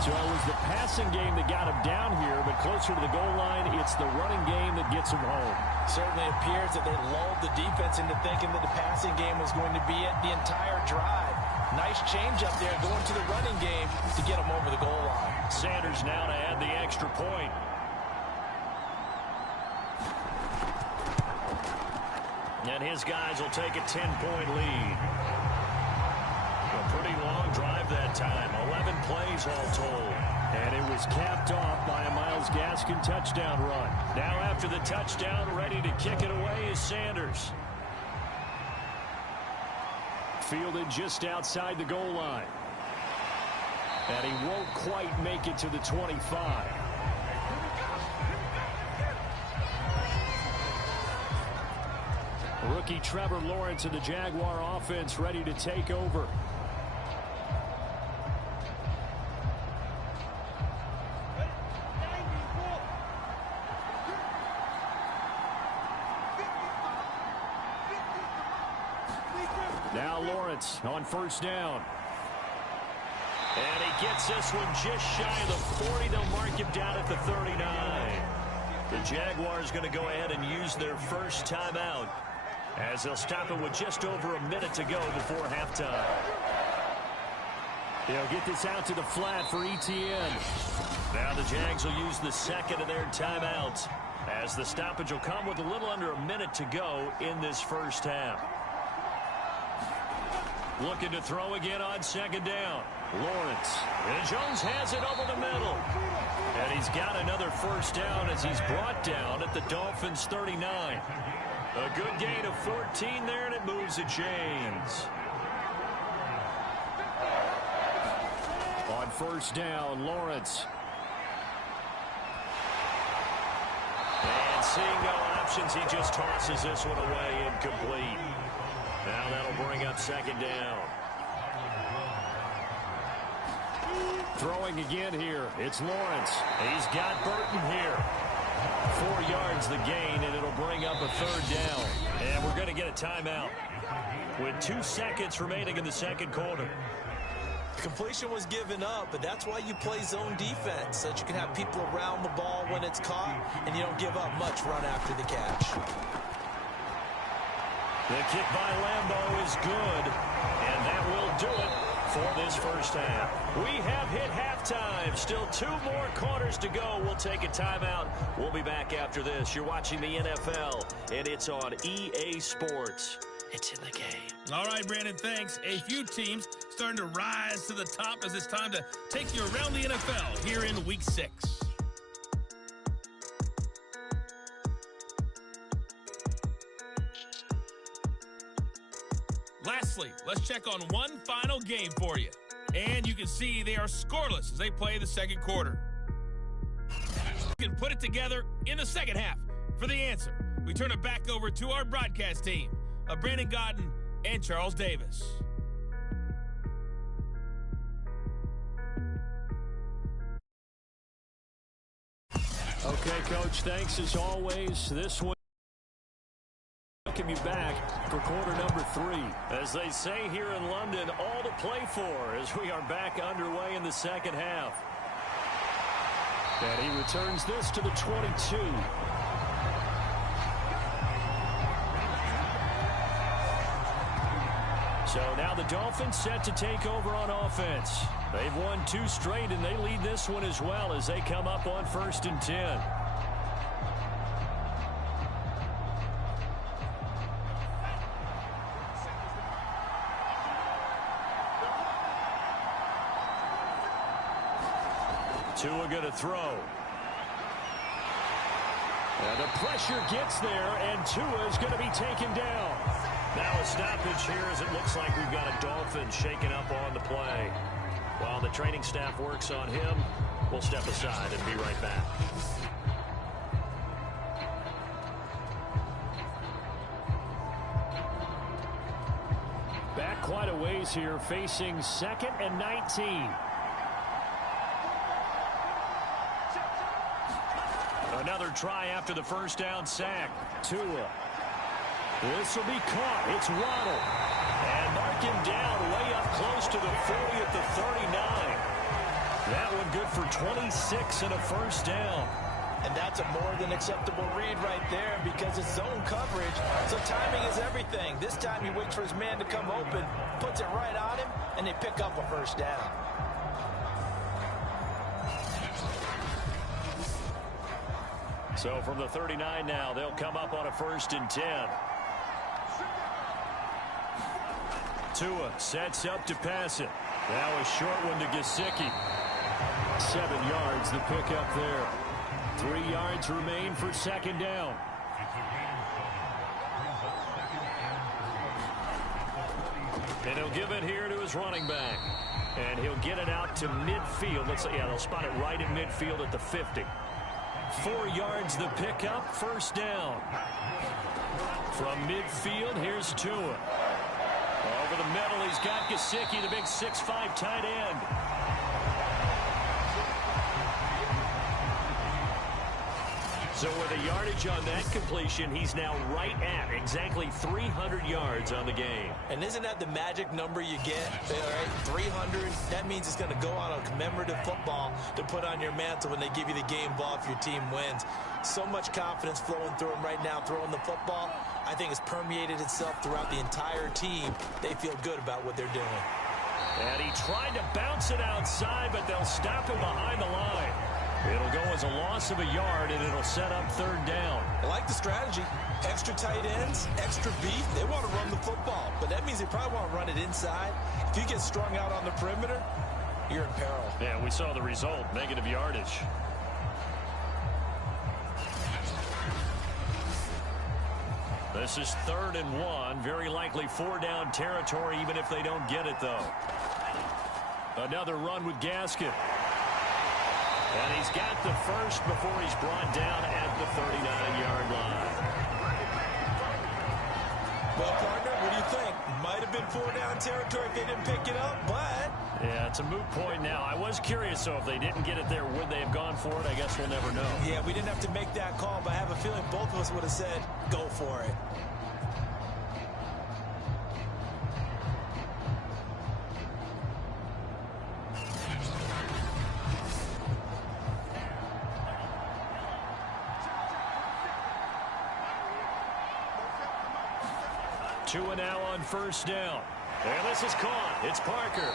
So it was the passing game that got him down here, but closer to the goal line, it's the running game that gets him home. Certainly appears that they lulled the defense into thinking that the passing game was going to be it the entire drive. Nice change up there going to the running game to get him over the goal line. Sanders now to add the extra point. And his guys will take a 10-point lead. A pretty long drive that time. 11 plays all told. And it was capped off by a Myles Gaskin touchdown run. Now after the touchdown, ready to kick it away is Sanders. Fielded just outside the goal line. And he won't quite make it to the 25. Rookie Trevor Lawrence and the Jaguar offense ready to take over. Now Lawrence on 1st down. And he gets this one just shy of the 40. They'll mark him down at the 39. The Jaguars going to go ahead and use their first timeout, as they'll stop it with just over a minute to go before halftime. They'll get this out to the flat for ETN. Now the Jags will use the 2nd of their timeouts, as the stoppage will come with a little under a minute to go in this first half. Looking to throw again on 2nd down. Lawrence. And Jones has it over the middle. And he's got another 1st down as he's brought down at the Dolphins' 39. A good gain of 14 there, and it moves the chains. On 1st down, Lawrence. And seeing no options, he just tosses this one away incomplete. Now that'll bring up 2nd down. Throwing again here. It's Lawrence. He's got Burton here. 4 yards the gain, and it'll bring up a 3rd down. And we're going to get a timeout with 2 seconds remaining in the 2nd quarter. Completion was given up, but that's why you play zone defense, so that you can have people around the ball when it's caught, and you don't give up much run after the catch. The kick by Lambeau is good, and that will do it for this first half. We have hit halftime. Still 2 more quarters to go. We'll take a timeout. We'll be back after this. You're watching the NFL, and it's on EA Sports. It's in the game. All right, Brandon, thanks. A few teams starting to rise to the top as it's time to take you around the NFL here in Week 6. Lastly, let's check on one final game for you. And you can see they are scoreless as they play the second quarter. You can put it together in the second half. For the answer, we turn it back over to our broadcast team of Brandon Godden and Charles Davis. Okay, Coach, thanks as always. This one. Welcome you back for quarter number 3. As they say here in London, all to play for as we are back underway in the second half. And he returns this to the 22. So now the Dolphins set to take over on offense. They've won 2 straight, and they lead this one as well as they come up on 1st and 10. Tua going to throw. And the pressure gets there, and Tua is going to be taken down. Now a stoppage here as it looks like we've got a Dolphin shaking up on the play. While the training staff works on him, we'll step aside and be right back. Back quite a ways here, facing 2nd and 19. Another try after the first down sack. Tua. This will be caught. It's Waddle. And mark him down way up close to the 40 at the 39. That one good for 26 and a first down. And that's a more than acceptable read right there because it's zone coverage. So timing is everything. This time he waits for his man to come open, puts it right on him, and they pick up a first down. So from the 39 now, they'll come up on a 1st and 10. Tua sets up to pass it. Now a short one to Gesicki. 7 yards the pickup there. 3 yards remain for 2nd down. And he'll give it here to his running back. And he'll get it out to midfield. They'll spot it right at midfield at the 50. 4 yards the pickup, 1st down. From midfield, here's Tua. Over the middle, he's got Gesicki, the big 6'5" tight end. So with a yardage on that completion, he's now right at exactly 300 yards on the game. And isn't that the magic number you get? All right, 300. That means it's going to go on a commemorative football to put on your mantle when they give you the game ball if your team wins. So much confidence flowing through him right now, throwing the football. I think it's permeated itself throughout the entire team. They feel good about what they're doing. And he tried to bounce it outside, but they'll stop him behind the line. It'll go as a loss of a yard, and it'll set up 3rd down. I like the strategy. Extra tight ends, extra beef. They want to run the football, but that means they probably want to run it inside. If you get strung out on the perimeter, you're in peril. Yeah, we saw the result, negative yardage. This is 3rd and 1. Very likely 4-down territory, even if they don't get it, though. Another run with Gaskin. And he's got the first before he's brought down at the 39-yard line. Well, partner, what do you think? Might have been 4-down territory if they didn't pick it up, but... Yeah, it's a moot point now. I was curious, so if they didn't get it there, would they have gone for it? I guess we'll never know. Yeah, we didn't have to make that call, but I have a feeling both of us would have said, go for it. Tua now on 1st down. And this is caught. It's Parker.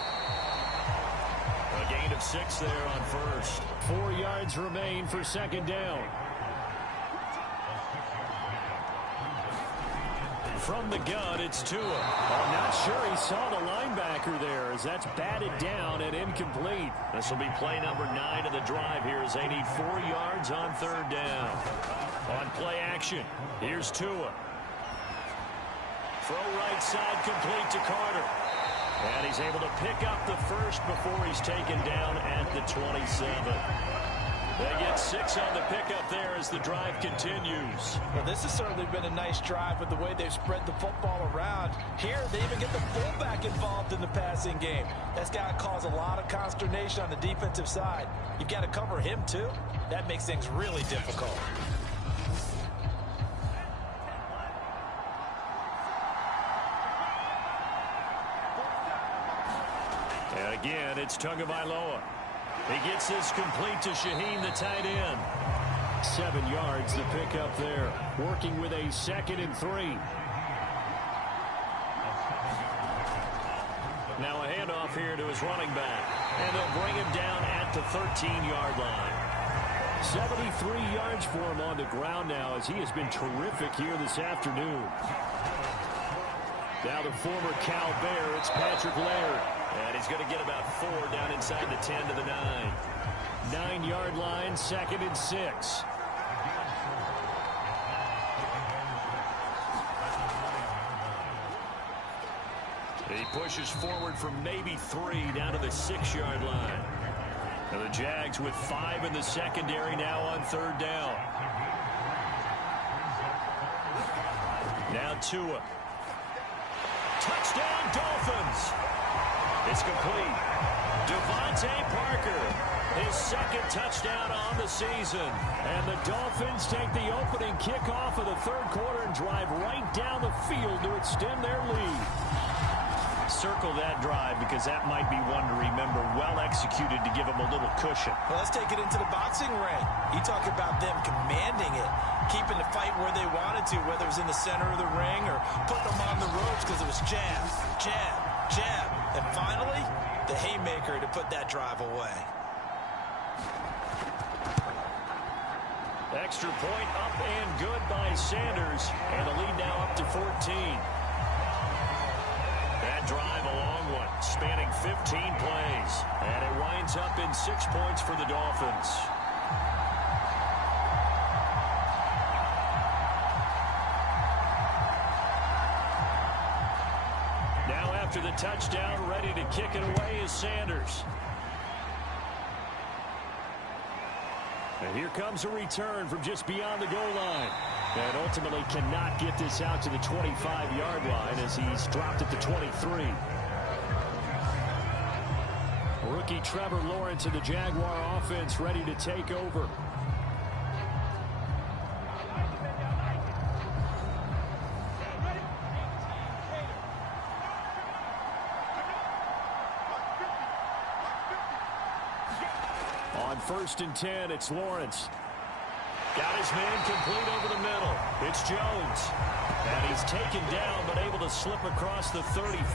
A gain of 6 there on 1st. 4 yards remain for 2nd down. From the gun, it's Tua. I'm not sure he saw the linebacker there as that's batted down and incomplete. This will be play number 9 of the drive here as they need 4 yards on third down. On play action, here's Tua. Throw right side complete to Carter. And he's able to pick up the first before he's taken down at the 27. They get 6 on the pickup there as the drive continues. Well, this has certainly been a nice drive with the way they've spread the football around. Here, they even get the fullback involved in the passing game. That's got to cause a lot of consternation on the defensive side. You've got to cover him, too. That makes things really difficult. And again, it's Tagovailoa. He gets this complete to Shaheen, the tight end. 7 yards to pick up there. Working with a 2nd and 3. Now a handoff here to his running back. And they'll bring him down at the 13-yard line. 73 yards for him on the ground now as he has been terrific here this afternoon. Now the former Cal Bear, it's Patrick Laird. And he's going to get about 4 down inside the 10 to the 9. 9-yard line, 2nd and 6. He pushes forward from maybe 3 down to the 6-yard line. Now the Jags with 5 in the secondary now on third down. Now Tua. Touchdown, Dolphins. It's complete. Devontae Parker, his 2nd touchdown on the season. And the Dolphins take the opening kickoff of the third quarter and drive right down the field to extend their lead. Circle that drive because that might be one to remember. Well executed to give them a little cushion. Well, let's take it into the boxing ring. You talk about them commanding it, keeping the fight where they wanted to, whether it was in the center of the ring or putting them on the ropes because it was jab, jab, jab. And finally, the haymaker to put that drive away. Extra point up and good by Sanders. And the lead now up to 14. That drive a long one, spanning 15 plays. And it winds up in 6 points for the Dolphins. Now after the touchdown, ready to kick it away is Sanders. And here comes a return from just beyond the goal line. And ultimately cannot get this out to the 25-yard line as he's dropped at the 23. Rookie Trevor Lawrence of the Jaguar offense ready to take over. On 1st and 10, it's Lawrence. Got his man complete over the middle. It's Jones. And he's taken down but able to slip across the 35.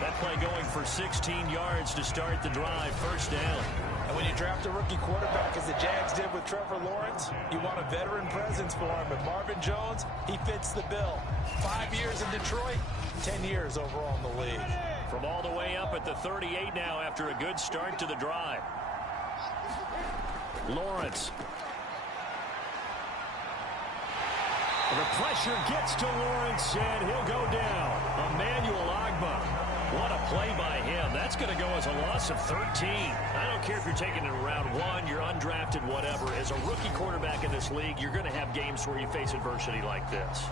That play going for 16 yards to start the drive. 1st down. And when you draft a rookie quarterback, as the Jags did with Trevor Lawrence, you want a veteran presence for him. But Marvin Jones, he fits the bill. 5 years in Detroit, 10 years overall in the league. From all the way up at the 38 now after a good start to the drive. Lawrence. The pressure gets to Lawrence, and he'll go down. Emmanuel Ogbah. What a play by him. That's going to go as a loss of 13. I don't care if you're taking it in round 1, you're undrafted, whatever. As a rookie quarterback in this league, you're going to have games where you face adversity like this.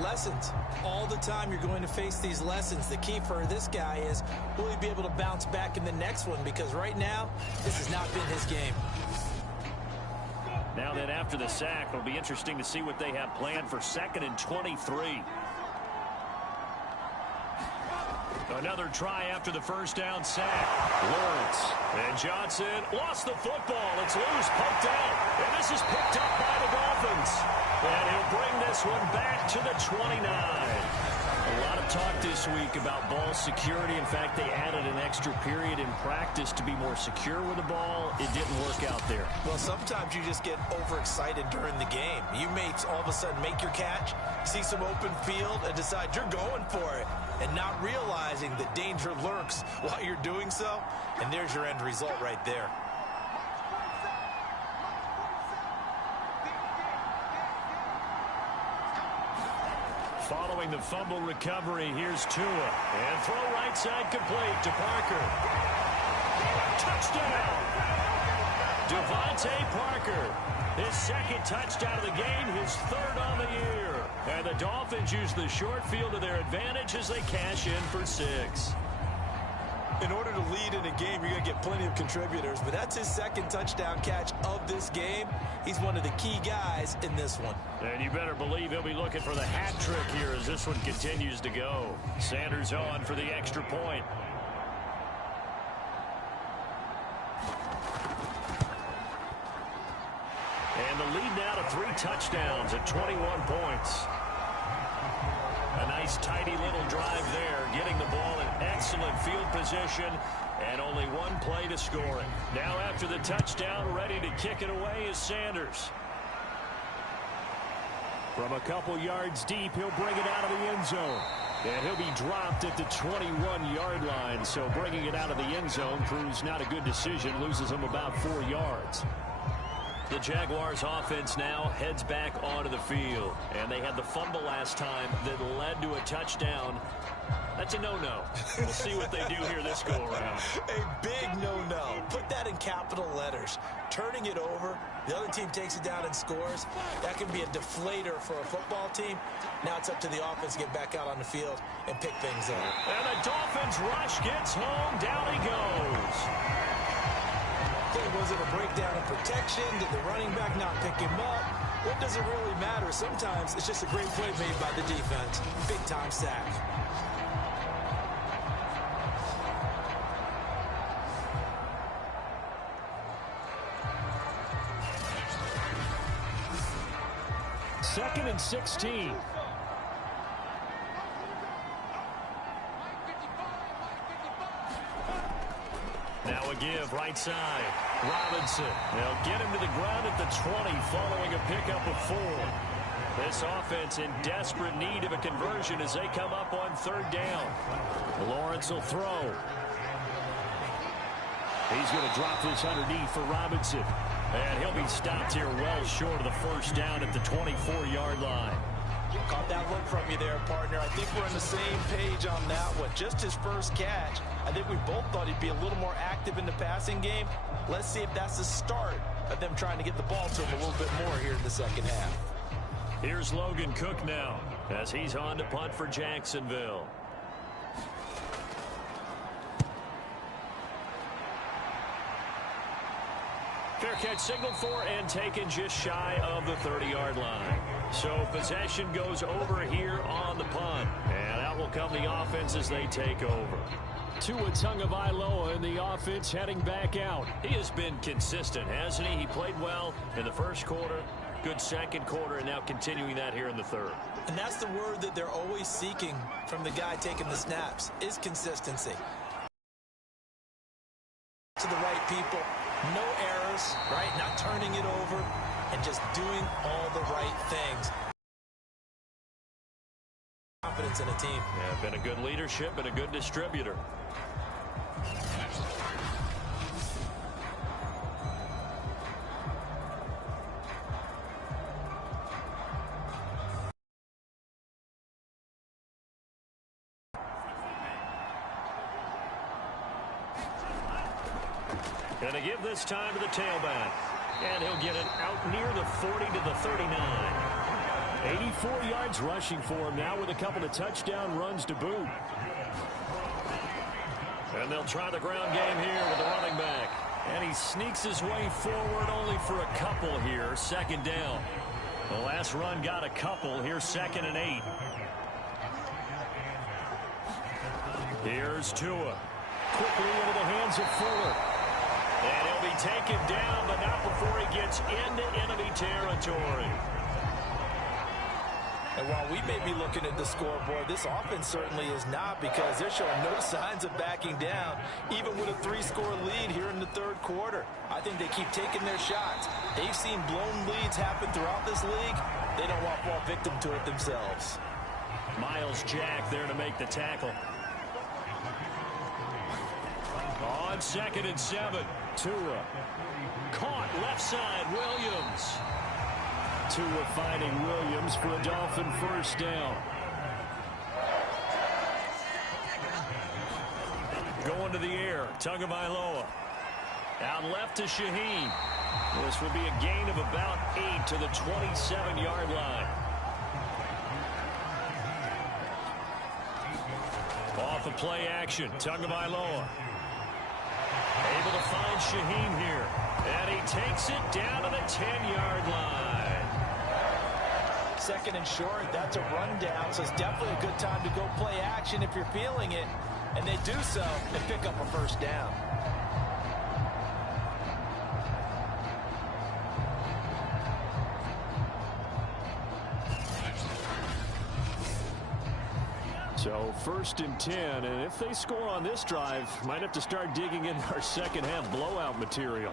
Lessons. All the time you're going to face these lessons. The key for this guy is, will he be able to bounce back in the next one? Because right now, this has not been his game. Now then, after the sack, it'll be interesting to see what they have planned for 2nd and 23. Another try after the 1st down sack. Lawrence. And Johnson lost the football. It's loose, poked out. And this is picked up by the Dolphins. And he'll bring this one back to the 29. A lot of talk this week about ball security. In fact, they added an extra period in practice to be more secure with the ball. It didn't work out there. Well, sometimes you just get overexcited during the game. You may all of a sudden make your catch, see some open field, and decide you're going for it, and not realizing the danger lurks while you're doing so. And there's your end result right there. Following the fumble recovery, here's Tua. And throw right side complete to Parker. Touchdown! Devontae Parker. His second touchdown of the game, his third on the year. And the Dolphins use the short field to their advantage as they cash in for 6. In order to lead in a game, you're going to get plenty of contributors, but that's his second touchdown catch of this game. He's one of the key guys in this one. And you better believe he'll be looking for the hat trick here as this one continues to go. Sanders on for the extra point. And the lead now to 3 touchdowns at 21 points. A nice tidy little drive there, getting the ball in excellent field position, and only one play to score it. Now after the touchdown, ready to kick it away is Sanders. From a couple yards deep, he'll bring it out of the end zone. And he'll be dropped at the 21-yard line, so bringing it out of the end zone proves not a good decision, loses him about 4 yards. The Jaguars offense now heads back onto the field. And they had the fumble last time that led to a touchdown. That's a no-no. We'll see what they do here this go-around. A big no-no. Put that in capital letters. Turning it over, the other team takes it down and scores. That can be a deflator for a football team. Now it's up to the offense to get back out on the field and pick things up. And the Dolphins rush gets home. Down he goes. Was it a breakdown in protection? Did the running back not pick him up? What does it really matter? Sometimes it's just a great play made by the defense. Big-time sack. Second and 16. Now a give right side. Robinson. They'll get him to the ground at the 20 following a pickup of 4. This offense in desperate need of a conversion as they come up on 3rd down. Lawrence will throw. He's going to drop this underneath for Robinson. And he'll be stopped here well short of the 1st down at the 24-yard line. Caught that look from you there, partner. I think we're on the same page on that one. Just his first catch. I think we both thought he'd be a little more active in the passing game. Let's see if that's the start of them trying to get the ball to him a little bit more here in the second half. Here's Logan Cook now as he's on to punt for Jacksonville. Fair catch signaled for and taken just shy of the 30-yard line. So possession goes over here on the punt. And out will come the offense as they take over. Tua Tagovailoa in the offense heading back out. He has been consistent, hasn't he? He played well in the first quarter, good second quarter, and now continuing that here in the third. And that's the word that they're always seeking from the guy taking the snaps, is consistency. To the right people, no errors, right? Not turning it over and just doing all the right things. Confidence in a team. Yeah, been a good leadership and a good distributor. Going to give this time to the tailback. And he'll get it out near the 40 to the 39. 84 yards rushing for him now with a couple of touchdown runs to boot. And they'll try the ground game here with the running back. And he sneaks his way forward only for a couple here. 2nd down. The last run got a couple. Here's 2nd and 8. Here's Tua. Quickly into the hands of Fuller. And he'll be taken down, but not before he gets into enemy territory. And while we may be looking at the scoreboard, this offense certainly is not, because they're showing no signs of backing down, even with a 3-score lead here in the third quarter. I think they keep taking their shots. They've seen blown leads happen throughout this league. They don't want to fall victim to it themselves. Miles Jack there to make the tackle. On 2nd and 7, Tua. Caught left side, Williams. Tua finding Williams for a Dolphin first down. Going to the air, Tagovailoa. Out left to Shaheen. This will be a gain of about 8 to the 27-yard line. Off of play action, Tagovailoa. Able to find Shaheen here. And he takes it down to the 10-yard line. 2nd and short, that's a rundown, so it's definitely a good time to go play action if you're feeling it. And they do so and pick up a first down. So 1st and 10, and if they score on this drive, might have to start digging in our second half blowout material.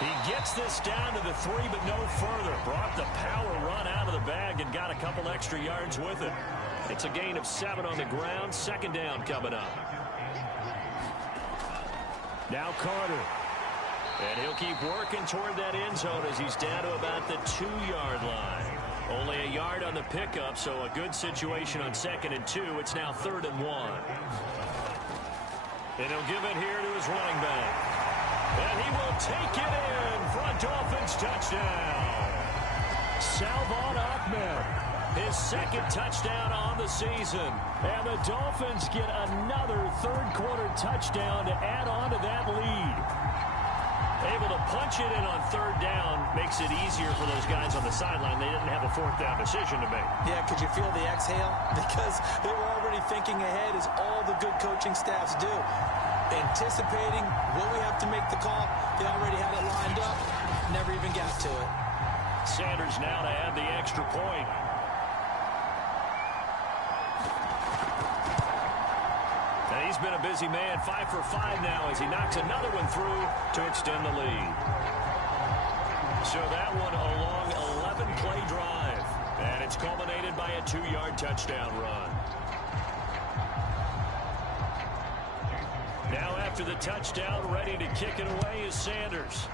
He gets this down to the 3, but no further. Brought the power run out of the bag and got a couple extra yards with it. It's a gain of 7 on the ground. 2nd down coming up. Now Carter. And he'll keep working toward that end zone as he's down to about the 2-yard line. Only a yard on the pickup, so a good situation on 2nd and 2. It's now 3rd and 1. And he'll give it here to his running back. And he will take it in for a Dolphins touchdown. Salvon Ahmed, his 2nd touchdown on the season. And the Dolphins get another third-quarter touchdown to add on to that lead. Able to punch it in on 3rd down makes it easier for those guys on the sideline. They didn't have a 4th down decision to make. Yeah, could you feel the exhale? Because they were already thinking ahead, as all the good coaching staffs do. Anticipating what we have to make the call. They already had it lined up. Never even got to it. Sanders now to add the extra point. And he's been a busy man, 5 for 5 now as he knocks another one through to extend the lead. So that one a long 11-play drive. And it's culminated by a 2-yard touchdown run. Now after the touchdown, ready to kick it away is Sanders.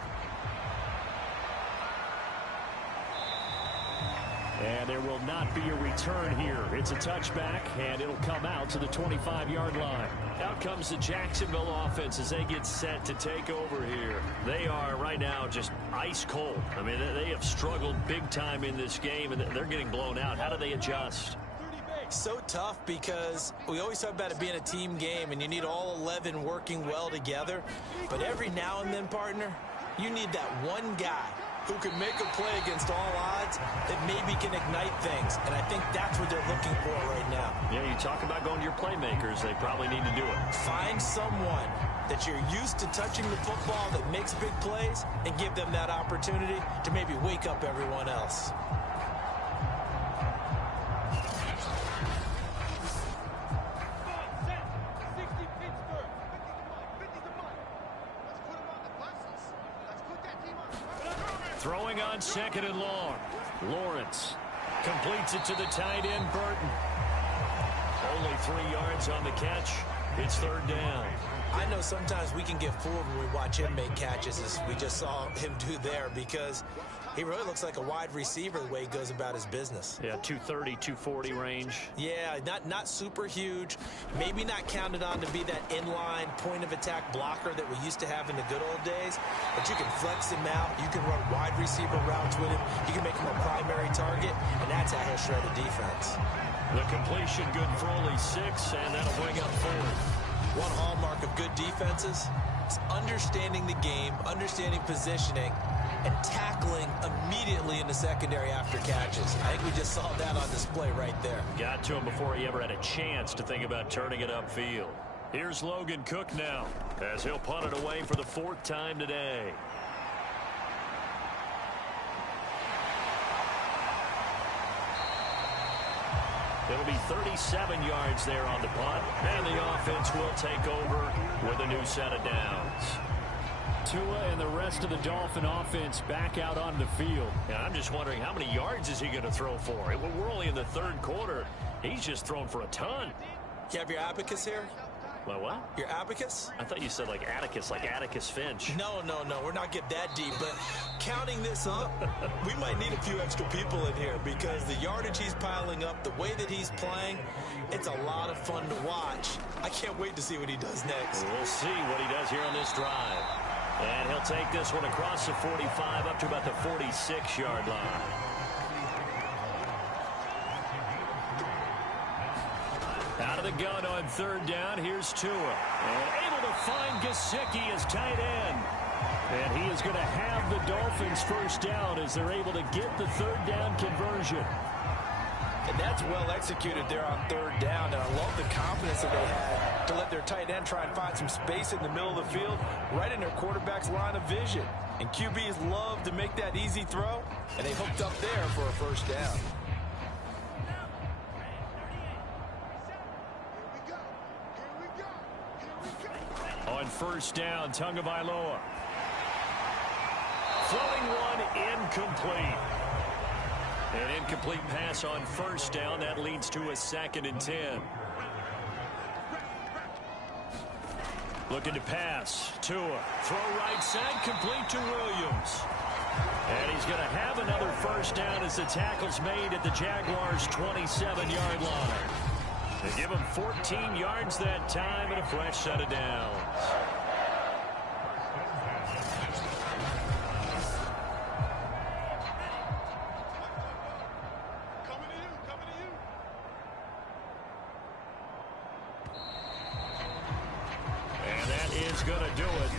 And there will not be a return here. It's a touchback, and it'll come out to the 25-yard line. Out comes the Jacksonville offense as they get set to take over here. They are right now just ice cold. I mean, they have struggled big time in this game, and they're getting blown out. How do they adjust? So tough, because we always talk about it being a team game and you need all 11 working well together. But every now and then, partner, you need that one guy who can make a play against all odds that maybe can ignite things. And I think that's what they're looking for right now. Yeah, you talk about going to your playmakers. They probably need to do it. Find someone that you're used to touching the football that makes big plays and give them that opportunity to maybe wake up everyone else. Throwing on 2nd and long. Lawrence completes it to the tight end, Burton. Only 3 yards on the catch. It's 3rd down. I know sometimes we can get fooled when we watch him make catches, as we just saw him do there, because he really looks like a wide receiver the way he goes about his business. Yeah, 230, 240 range. Yeah, not super huge. Maybe not counted on to be that inline point-of-attack blocker that we used to have in the good old days. But you can flex him out. You can run wide receiver routes with him. You can make him a primary target, and that's how he'll shred a defense. The completion good for only 6, and that'll bring up 4th. One hallmark of good defenses is understanding the game, understanding positioning, and tackling immediately in the secondary after catches. I think we just saw that on display right there. Got to him before he ever had a chance to think about turning it upfield. Here's Logan Cook now, as he'll punt it away for the 4th time today. It'll be 37 yards there on the punt, and the offense will take over with a new set of downs. Tua and the rest of the Dolphin offense back out on the field. Yeah, I'm just wondering how many yards is he going to throw for? We're only in the third quarter. He's just thrown for a ton. You have your abacus here? My what? Your abacus? I thought you said like Atticus Finch. No. We're not getting that deep. But counting this up, we might need a few extra people in here because the yardage he's piling up, the way that he's playing, it's a lot of fun to watch. I can't wait to see what he does next. We'll see what he does here on this drive. And he'll take this one across the 45 up to about the 46-yard line. Out of the gun on third down. Here's Tua. And able to find Gesicki as tight end. And he is going to have the Dolphins first down as they're able to get the third down conversion. And that's well executed there on third down. And I love the confidence that they had to let their tight end try and find some space in the middle of the field, right in their quarterback's line of vision. And QBs love to make that easy throw, and they hooked up there for a first down. On first down, Tagovailoa. Floating one, incomplete. An incomplete pass on first down. That leads to a 2nd and 10. Looking to pass. Tua. Throw right side, complete to Williams. And he's going to have another first down as the tackle's made at the Jaguars' 27-yard line. They give him 14 yards that time and a fresh set of downs. And that is going to do it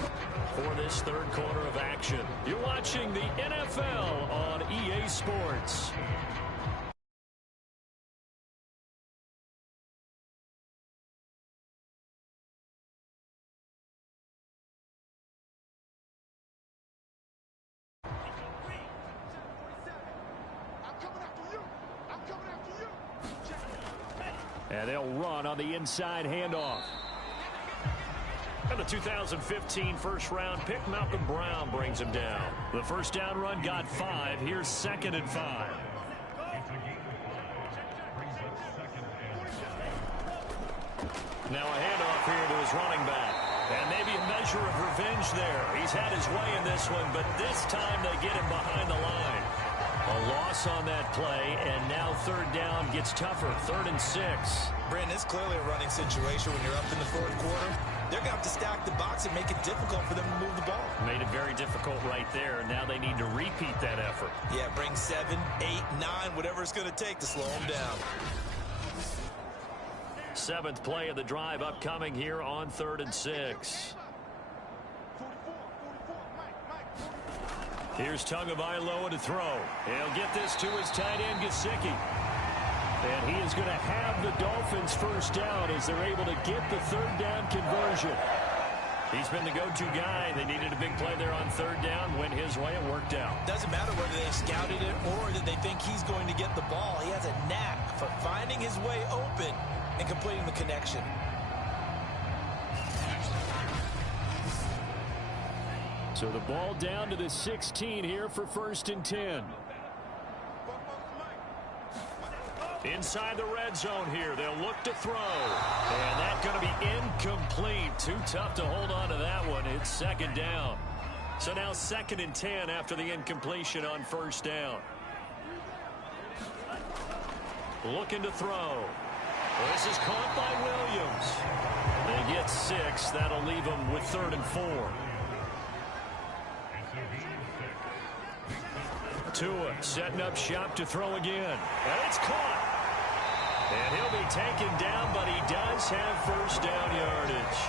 for this third quarter of action. You're watching the NFL on EA Sports. And they'll run on the inside handoff. And the 2015 first-round pick, Malcolm Brown, brings him down. The first down run got 5. Here's 2nd and 5. Now a handoff here to his running back. And maybe a measure of revenge there. He's had his way in this one, but this time they get him behind the line. A loss on that play, and now third down gets tougher. 3rd and 6. Brandon, it's clearly a running situation when you're up in the fourth quarter. They're going to have to stack the box and make it difficult for them to move the ball. Made it very difficult right there. Now they need to repeat that effort. Yeah, bring 7, 8, 9, whatever it's going to take to slow them down. 7th play of the drive upcoming here on 3rd and 6. Here's Tagovailoa to throw. He'll get this to his tight end, Gesicki. And he is going to have the Dolphins first down as they're able to get the third down conversion. He's been the go-to guy. They needed a big play there on third down. Went his way. It worked out. Doesn't matter whether they scouted it or that they think he's going to get the ball. He has a knack for finding his way open and completing the connection. So the ball down to the 16 here for 1st and 10. Inside the red zone here. They'll look to throw. And that's going to be incomplete. Too tough to hold on to that one. It's 2nd down. So now 2nd and 10 after the incompletion on first down. Looking to throw. This is caught by Williams. They get 6. That'll leave them with 3rd and 4. Tua setting up shop to throw again. And it's caught. And he'll be taken down, but he does have first down yardage.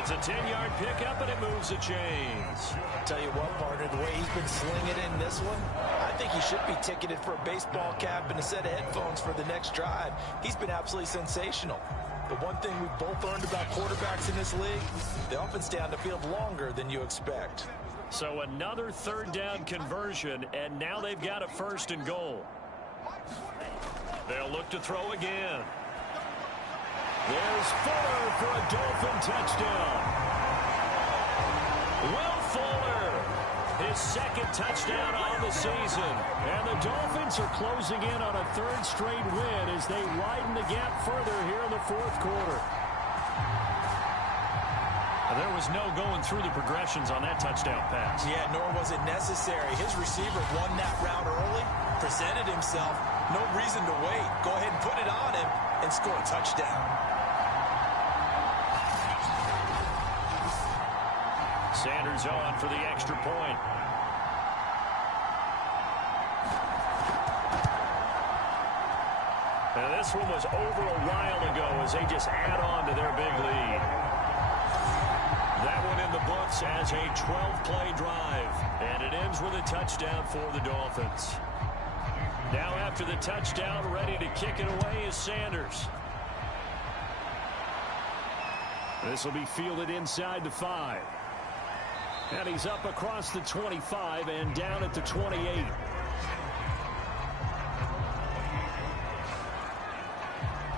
It's a 10-yard pickup, and it moves the chains. Tell you what, partner, the way he's been slinging in this one, I think he should be ticketed for a baseball cap and a set of headphones for the next drive. He's been absolutely sensational. But one thing we've both learned about quarterbacks in this league, they often stay on the field longer than you expect. So another third down conversion, and now they've got a 1st and goal. They'll look to throw again. There's Fuller for a Dolphin touchdown. Will Fuller, his second touchdown on the season. And the Dolphins are closing in on a third straight win as they widen the gap further here in the fourth quarter. There was no going through the progressions on that touchdown pass. Yeah, nor was it necessary. His receiver won that route early, presented himself. No reason to wait. Go ahead and put it on him and score a touchdown. Sanders on for the extra point. Now this one was over a while ago as they just add on to their big lead. That one in the books as a 12-play drive. And it ends with a touchdown for the Dolphins. Now after the touchdown, ready to kick it away is Sanders. This will be fielded inside the 5. And he's up across the 25 and down at the 28.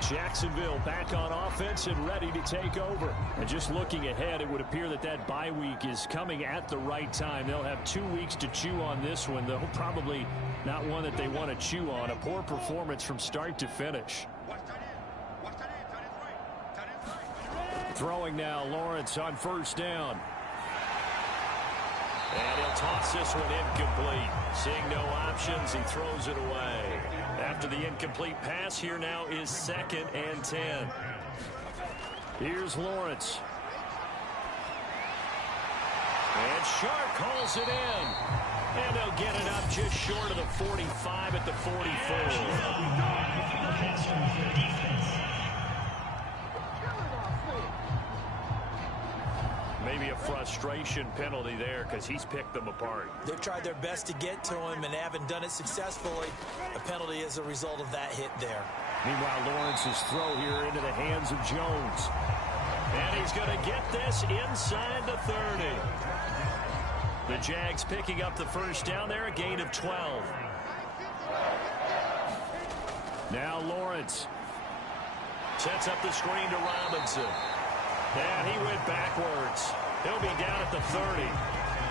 Jacksonville back on offense and ready to take over. And just looking ahead, it would appear that that bye week is coming at the right time. They'll have 2 weeks to chew on this one, though probably not one that they want to chew on. A poor performance from start to finish. Throwing now, Lawrence on first down. And he'll toss this one incomplete. Seeing no options, he throws it away. After the incomplete pass, here now is 2nd and 10. Here's Lawrence. And Sharp calls it in. And they'll get it up just short of the 45 at the 44. Maybe a frustration penalty there because he's picked them apart. They've tried their best to get to him and haven't done it successfully. A penalty is a result of that hit there. Meanwhile, Lawrence's throw here into the hands of Jones. And he's going to get this inside the 30. The Jags picking up the first down there, a gain of 12. Now Lawrence sets up the screen to Robinson. And he went backwards. He'll be down at the 30.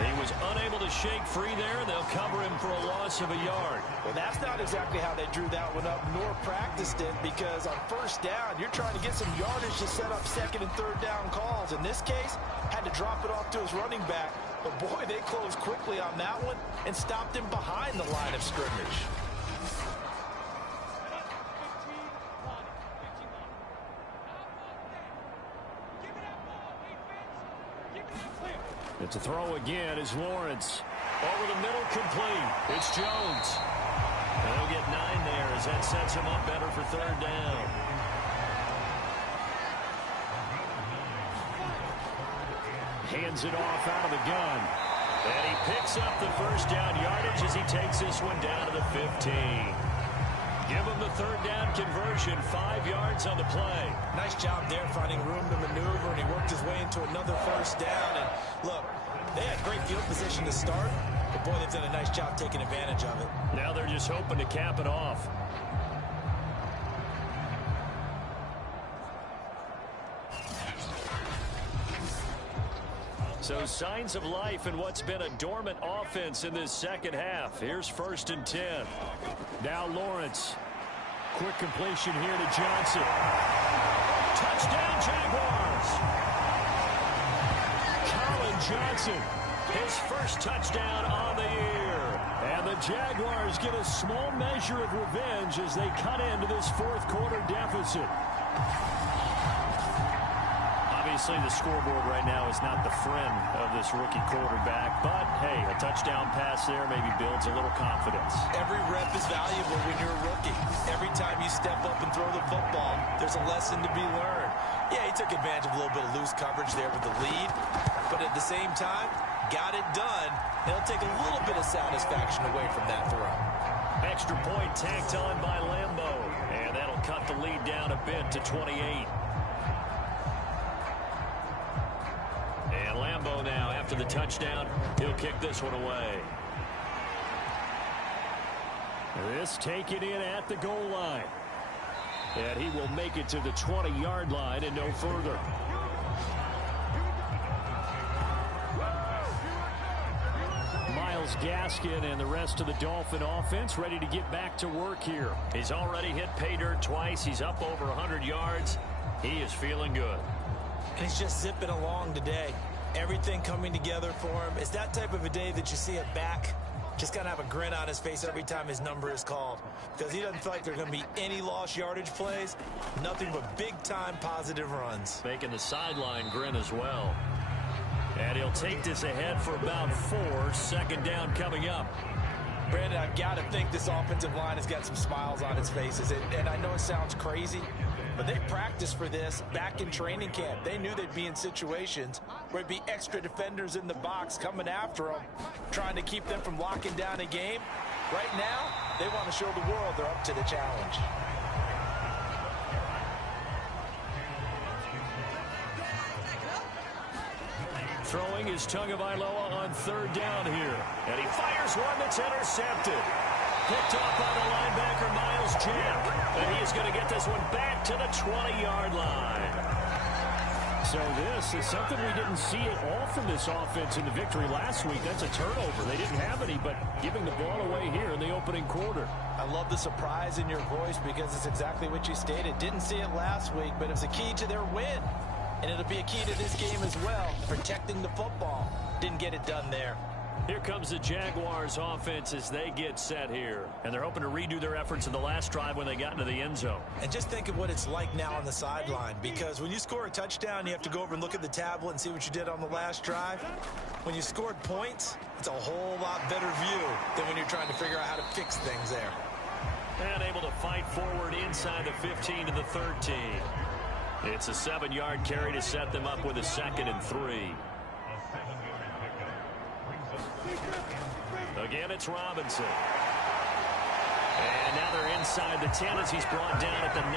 He was unable to shake free there. They'll cover him for a loss of a yard. Well, that's not exactly how they drew that one up, nor practiced it, because on first down, you're trying to get some yardage to set up 2nd and 3rd down calls. In this case, had to drop it off to his running back. But, boy, they closed quickly on that one and stopped him behind the line of scrimmage. It's a throw again as Lawrence. Over the middle, complete. It's Jones. And he'll get 9 there as that sets him up better for 3rd down. Hands it off out of the gun. And he picks up the first down yardage as he takes this one down to the 15. Give him the 3rd down conversion, 5 yards on the play. Nice job there finding room to maneuver, and he worked his way into another first down. And look, they had great field position to start, but boy, they've done a nice job taking advantage of it. Now they're just hoping to cap it off. So signs of life in what's been a dormant offense in this second half. Here's 1st and 10. Now Lawrence. Quick completion here to Johnson. Touchdown Jaguars. Colin Johnson, his first touchdown on the year. And the Jaguars get a small measure of revenge as they cut into this 4th quarter deficit. Obviously, the scoreboard right now is not the friend of this rookie quarterback, but hey, a touchdown pass there maybe builds a little confidence. Every rep is valuable when you're a rookie. Every time you step up and throw the football, there's a lesson to be learned. Yeah, he took advantage of a little bit of loose coverage there with the lead, but at the same time, got it done. It'll take a little bit of satisfaction away from that throw. Extra point tacked on by Lambo, and that'll cut the lead down a bit to 28. And Lambo now, after the touchdown, he'll kick this one away. This taken in at the goal line. And he will make it to the 20-yard line and no further. Myles Gaskin and the rest of the Dolphin offense ready to get back to work here. He's already hit pay dirt twice. He's up over 100 yards. He is feeling good. And he's just zipping along today. Everything coming together for him. It's that type of a day that you see a back just got to have a grin on his face every time his number is called, because he doesn't feel like there are going to be any lost yardage plays, nothing but big-time positive runs. Making the sideline grin as well. And he'll take this ahead for about 4. Second down coming up. Brandon, I've got to think this offensive line has got some smiles on its faces. And I know it sounds crazy, but they practiced for this back in training camp. They knew they'd be in situations where it'd be extra defenders in the box coming after them, trying to keep them from locking down a game. Right now, they want to show the world they're up to the challenge. Throwing is Tagovailoa on third down here. And he fires one that's intercepted. Picked off by the linebacker, Myles Jack. And he is going to get this one back to the 20-yard line. So this is something we didn't see at all from this offense in the victory last week. That's a turnover. They didn't have any, but giving the ball away here in the opening quarter. I love the surprise in your voice because it's exactly what you stated. Didn't see it last week, but it was a key to their win. And it'll be a key to this game as well, protecting the football. Didn't get it done there. Here comes the Jaguars offense as they get set here. And they're hoping to redo their efforts in the last drive when they got into the end zone. And just think of what it's like now on the sideline, because when you score a touchdown, you have to go over and look at the tablet and see what you did on the last drive. When you scored points, it's a whole lot better view than when you're trying to figure out how to fix things there. And able to fight forward inside the 15 to the 13. It's a 7-yard carry to set them up with a 2nd and 3. Again, it's Robinson. And now they're inside the 10 as he's brought down at the 9.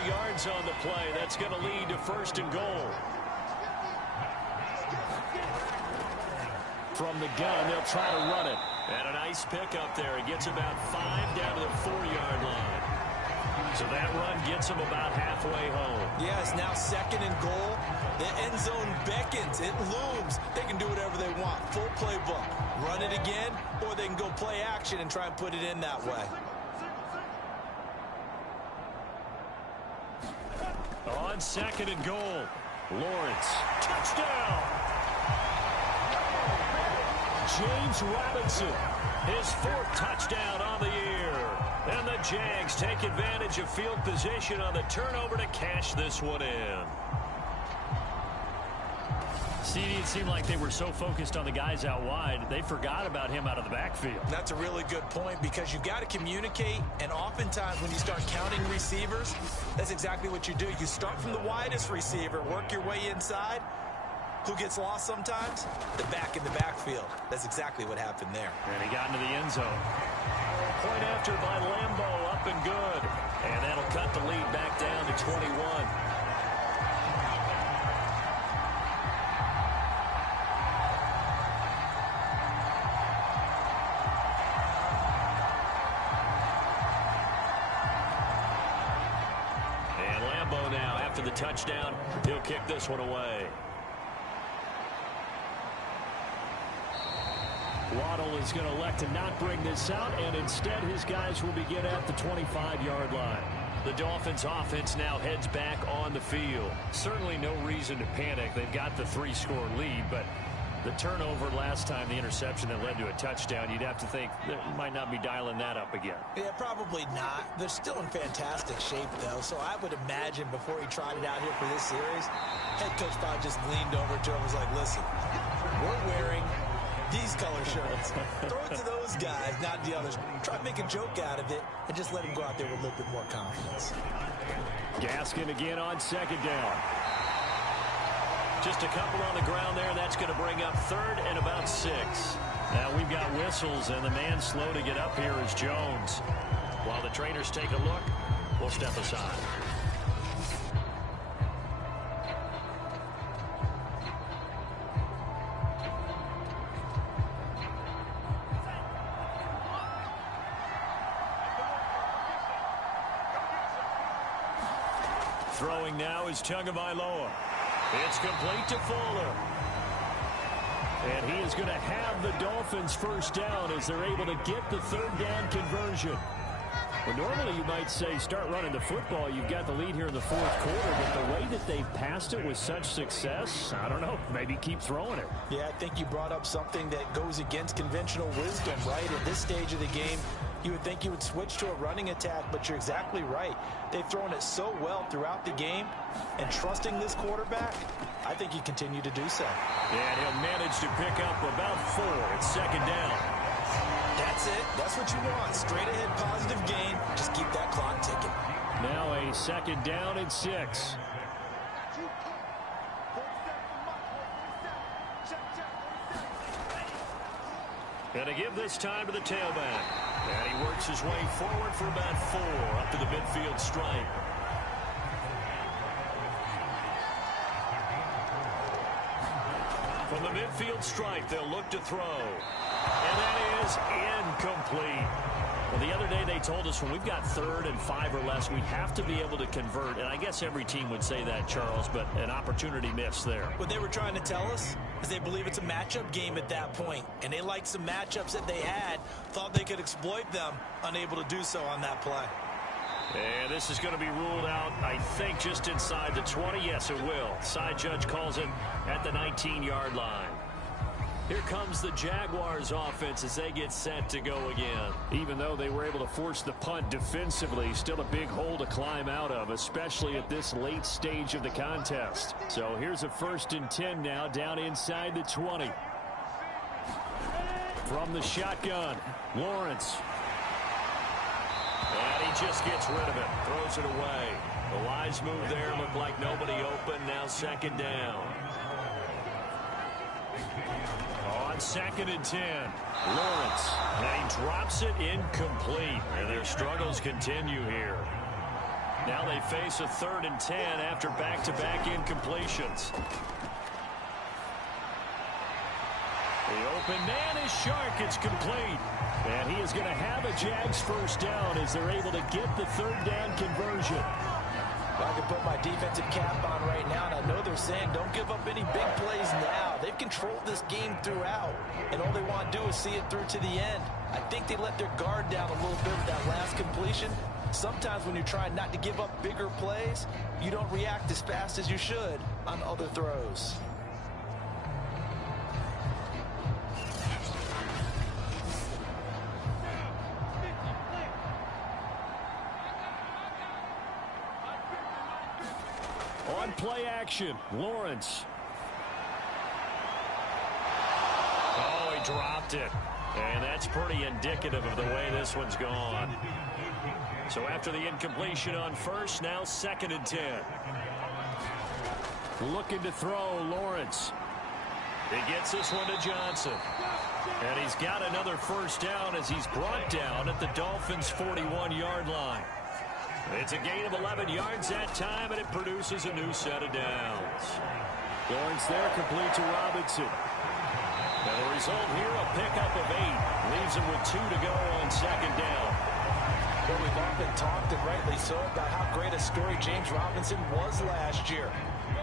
4 yards on the play. That's going to lead to 1st and goal. From the gun, they'll try to run it. And a nice pickup there. He gets about 5 down to the 4-yard line. So that run gets him about halfway home. Yeah, it's now 2nd and goal. The end zone beckons. It looms. They can do whatever they want. Full playbook. Run it again, or they can go play action and try and put it in that way. On 2nd and goal, Lawrence. Touchdown! James Robinson, his 4th touchdown on the year. And the Jags take advantage of field position on the turnover to cash this one in. CD, it seemed like they were so focused on the guys out wide, they forgot about him out of the backfield. That's a really good point, because you've got to communicate, and oftentimes when you start counting receivers, that's exactly what you do. You start from the widest receiver, work your way inside. Who gets lost sometimes? The back in the backfield. That's exactly what happened there. And he got into the end zone. Point after by Lambeau, up and good. And that'll cut the lead back down to 21. And Lambeau now, after the touchdown, he'll kick this one away. Waddle is going to elect to not bring this out, and instead his guys will begin at the 25-yard line. The Dolphins offense now heads back on the field. Certainly no reason to panic. They've got the 3-score lead, but the turnover last time, the interception that led to a touchdown, you'd have to think they might not be dialing that up again. Yeah, probably not. They're still in fantastic shape, though, so I would imagine before he tried it out here for this series, head coach probably just leaned over to him and was like, listen, we're wearing these color shirts. Throw it to those guys, not the others. Try to make a joke out of it and just let him go out there with a little bit more confidence. Gaskin again on 2nd down. Just a couple on the ground there. That's going to bring up 3rd and about 6. Now we've got whistles, and the man slow to get up here is Jones. While the trainers take a look, we'll step aside. Throwing now is Tagovailoa. It's complete to Fuller. And he is going to have the Dolphins first down as they're able to get the third down conversion. Well, normally you might say start running the football. You've got the lead here in the fourth quarter, but the way that they've passed it with such success, I don't know, maybe keep throwing it. Yeah, I think you brought up something that goes against conventional wisdom, right? At this stage of the game, you would think you would switch to a running attack, but you're exactly right. They've thrown it so well throughout the game, and trusting this quarterback, I think you continue to do so. And he'll manage to pick up about 4 at second down. That's it. That's what you want. Straight ahead positive gain. Just keep that clock ticking. Now a second down and 6. And to give this time to the tailback. And he works his way forward for about 4 up to the midfield stripe. From the midfield stripe, they'll look to throw. And that is incomplete. Well, the other day they told us when we've got 3rd and 5 or less, we have to be able to convert. And I guess every team would say that, Charles, but an opportunity missed there. What they were trying to tell us is they believe it's a matchup game at that point. And they liked some matchups that they had, thought they could exploit them, unable to do so on that play. And this is going to be ruled out, I think, just inside the 20. Yes, it will. Side judge calls it at the 19-yard line. Here comes the Jaguars offense as they get set to go again. Even though they were able to force the punt defensively, still a big hole to climb out of, especially at this late stage of the contest. So here's a 1st and 10 now, down inside the 20. From the shotgun, Lawrence. And he just gets rid of it, throws it away. The wise move there, looked like nobody open, now second down. On 2nd and 10, Lawrence, and he drops it incomplete, and their struggles continue here. Now they face a 3rd and 10 after back-to-back incompletions. The open man is Shark. It's complete. And he is going to have a Jags first down as they're able to get the 3rd down conversion. I can put my defensive cap on right now, and I know they're saying don't give up any big plays now. They've controlled this game throughout, and all they want to do is see it through to the end. I think they let their guard down a little bit with that last completion. Sometimes when you're trying not to give up bigger plays, you don't react as fast as you should on other throws. On play action, Lawrence. Oh, he dropped it. And that's pretty indicative of the way this one's gone. So after the incompletion on 1st, now 2nd and 10. Looking to throw, Lawrence. He gets this one to Johnson. And he's got another first down as he's brought down at the Dolphins' 41-yard line. It's a gain of 11 yards that time, and it produces a new set of downs. Lawrence there, complete to Robinson. And the result here, a pickup of 8. Leaves him with 2 to go on 2nd down. Well, we've often talked, and rightly so, about how great a story James Robinson was last year.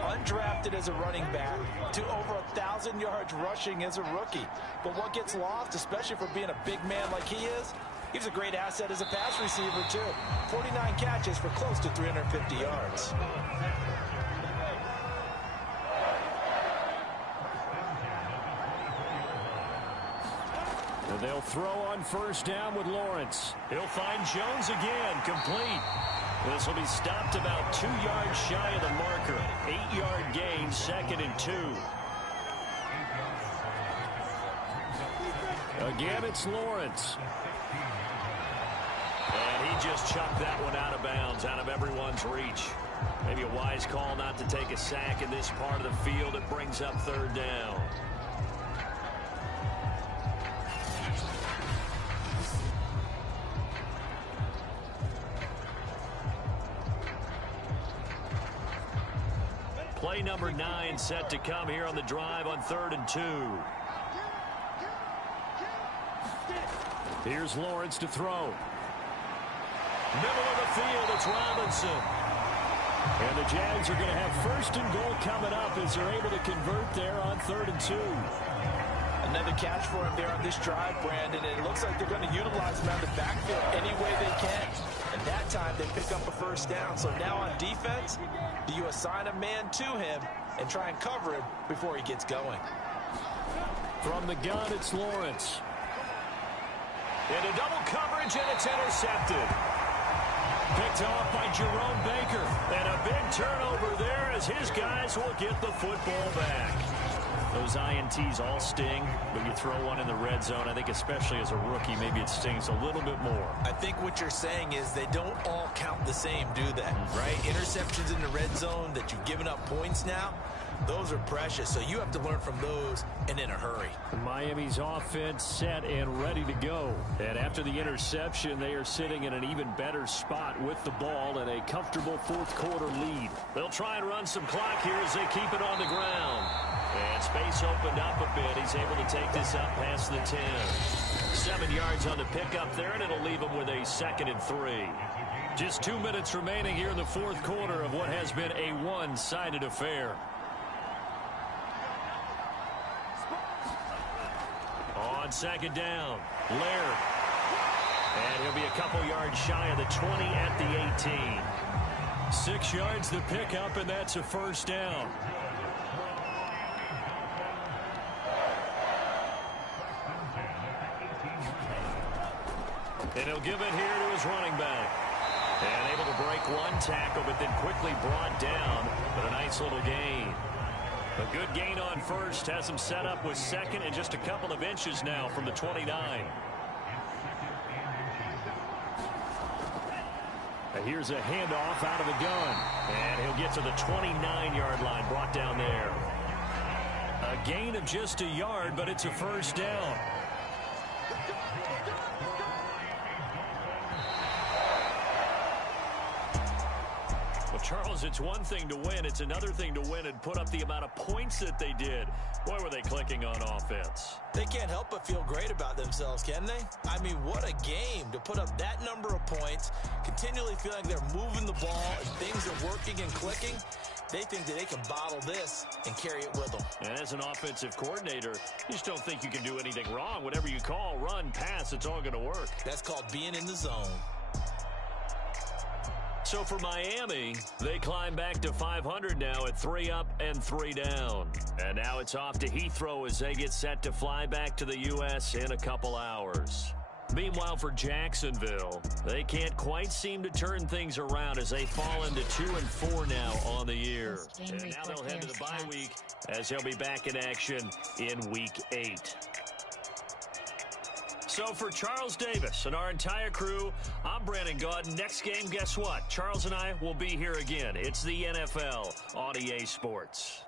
Undrafted as a running back to over 1,000 yards rushing as a rookie. But what gets lost, especially for being a big man like he is, he's a great asset as a pass receiver, too. 49 catches for close to 350 yards. And they'll throw on 1st down with Lawrence. He'll find Jones again, complete. This will be stopped about 2 yards shy of the marker. 8-yard gain, 2nd and 2. Again, it's Lawrence. And he just chucked that one out of bounds, out of everyone's reach. Maybe a wise call not to take a sack in this part of the field. It brings up 3rd down. Play number 9 set to come here on the drive on 3rd and 2. Here's Lawrence to throw. Middle of the field, it's Robinson. And the Jags are going to have 1st and goal coming up as they're able to convert there on 3rd and 2. Another catch for him there on this drive, Brandon. And it looks like they're going to utilize him out of the backfield any way they can. And that time they pick up a 1st down. So now on defense, do you assign a man to him and try and cover him before he gets going? From the gun, it's Lawrence. Into double coverage, and it's intercepted. Picked off by Jerome Baker. And a big turnover there as his guys will get the football back. Those INTs all sting, but you throw one in the red zone, I think especially as a rookie, maybe it stings a little bit more. I think what you're saying is they don't all count the same, do they? Right? Interceptions in the red zone that you've given up points now, those are precious, so you have to learn from those and in a hurry. Miami's offense set and ready to go. And after the interception, they are sitting in an even better spot with the ball and a comfortable 4th quarter lead. They'll try and run some clock here as they keep it on the ground. And space opened up a bit. He's able to take this up past the 10. 7 yards on the pickup there, and it'll leave him with a 2nd and 3. Just 2 minutes remaining here in the 4th quarter of what has been a one-sided affair. On 2nd down, Laird. And he'll be a couple yards shy of the 20 at the 18. 6 yards the pickup, and that's a 1st down. And he'll give it here to his running back. And able to break one tackle, but then quickly brought down. But a nice little gain. A good gain on 1st. Has him set up with 2nd and just a couple of inches now from the 29. And here's a handoff out of the gun. And he'll get to the 29-yard line, brought down there. A gain of just a yard, but it's a 1st down. Charles, it's one thing to win. It's another thing to win and put up the amount of points that they did. Boy, were they clicking on offense. They can't help but feel great about themselves, can they? I mean, what a game to put up that number of points, continually feel like they're moving the ball and things are working and clicking. They think that they can bottle this and carry it with them. And as an offensive coordinator, you just don't think you can do anything wrong. Whatever you call, run, pass, it's all going to work. That's called being in the zone. So for Miami, they climb back to 500 now at 3 up and 3 down. And now it's off to Heathrow as they get set to fly back to the U.S. in a couple hours. Meanwhile, for Jacksonville, they can't quite seem to turn things around as they fall into 2-4 now on the year. And now they'll head to the bye week as they'll be back in action in Week 8. So for Charles Davis and our entire crew, I'm Brandon Gaudin. Next game, guess what? Charles and I will be here again. It's the NFL on EA Sports.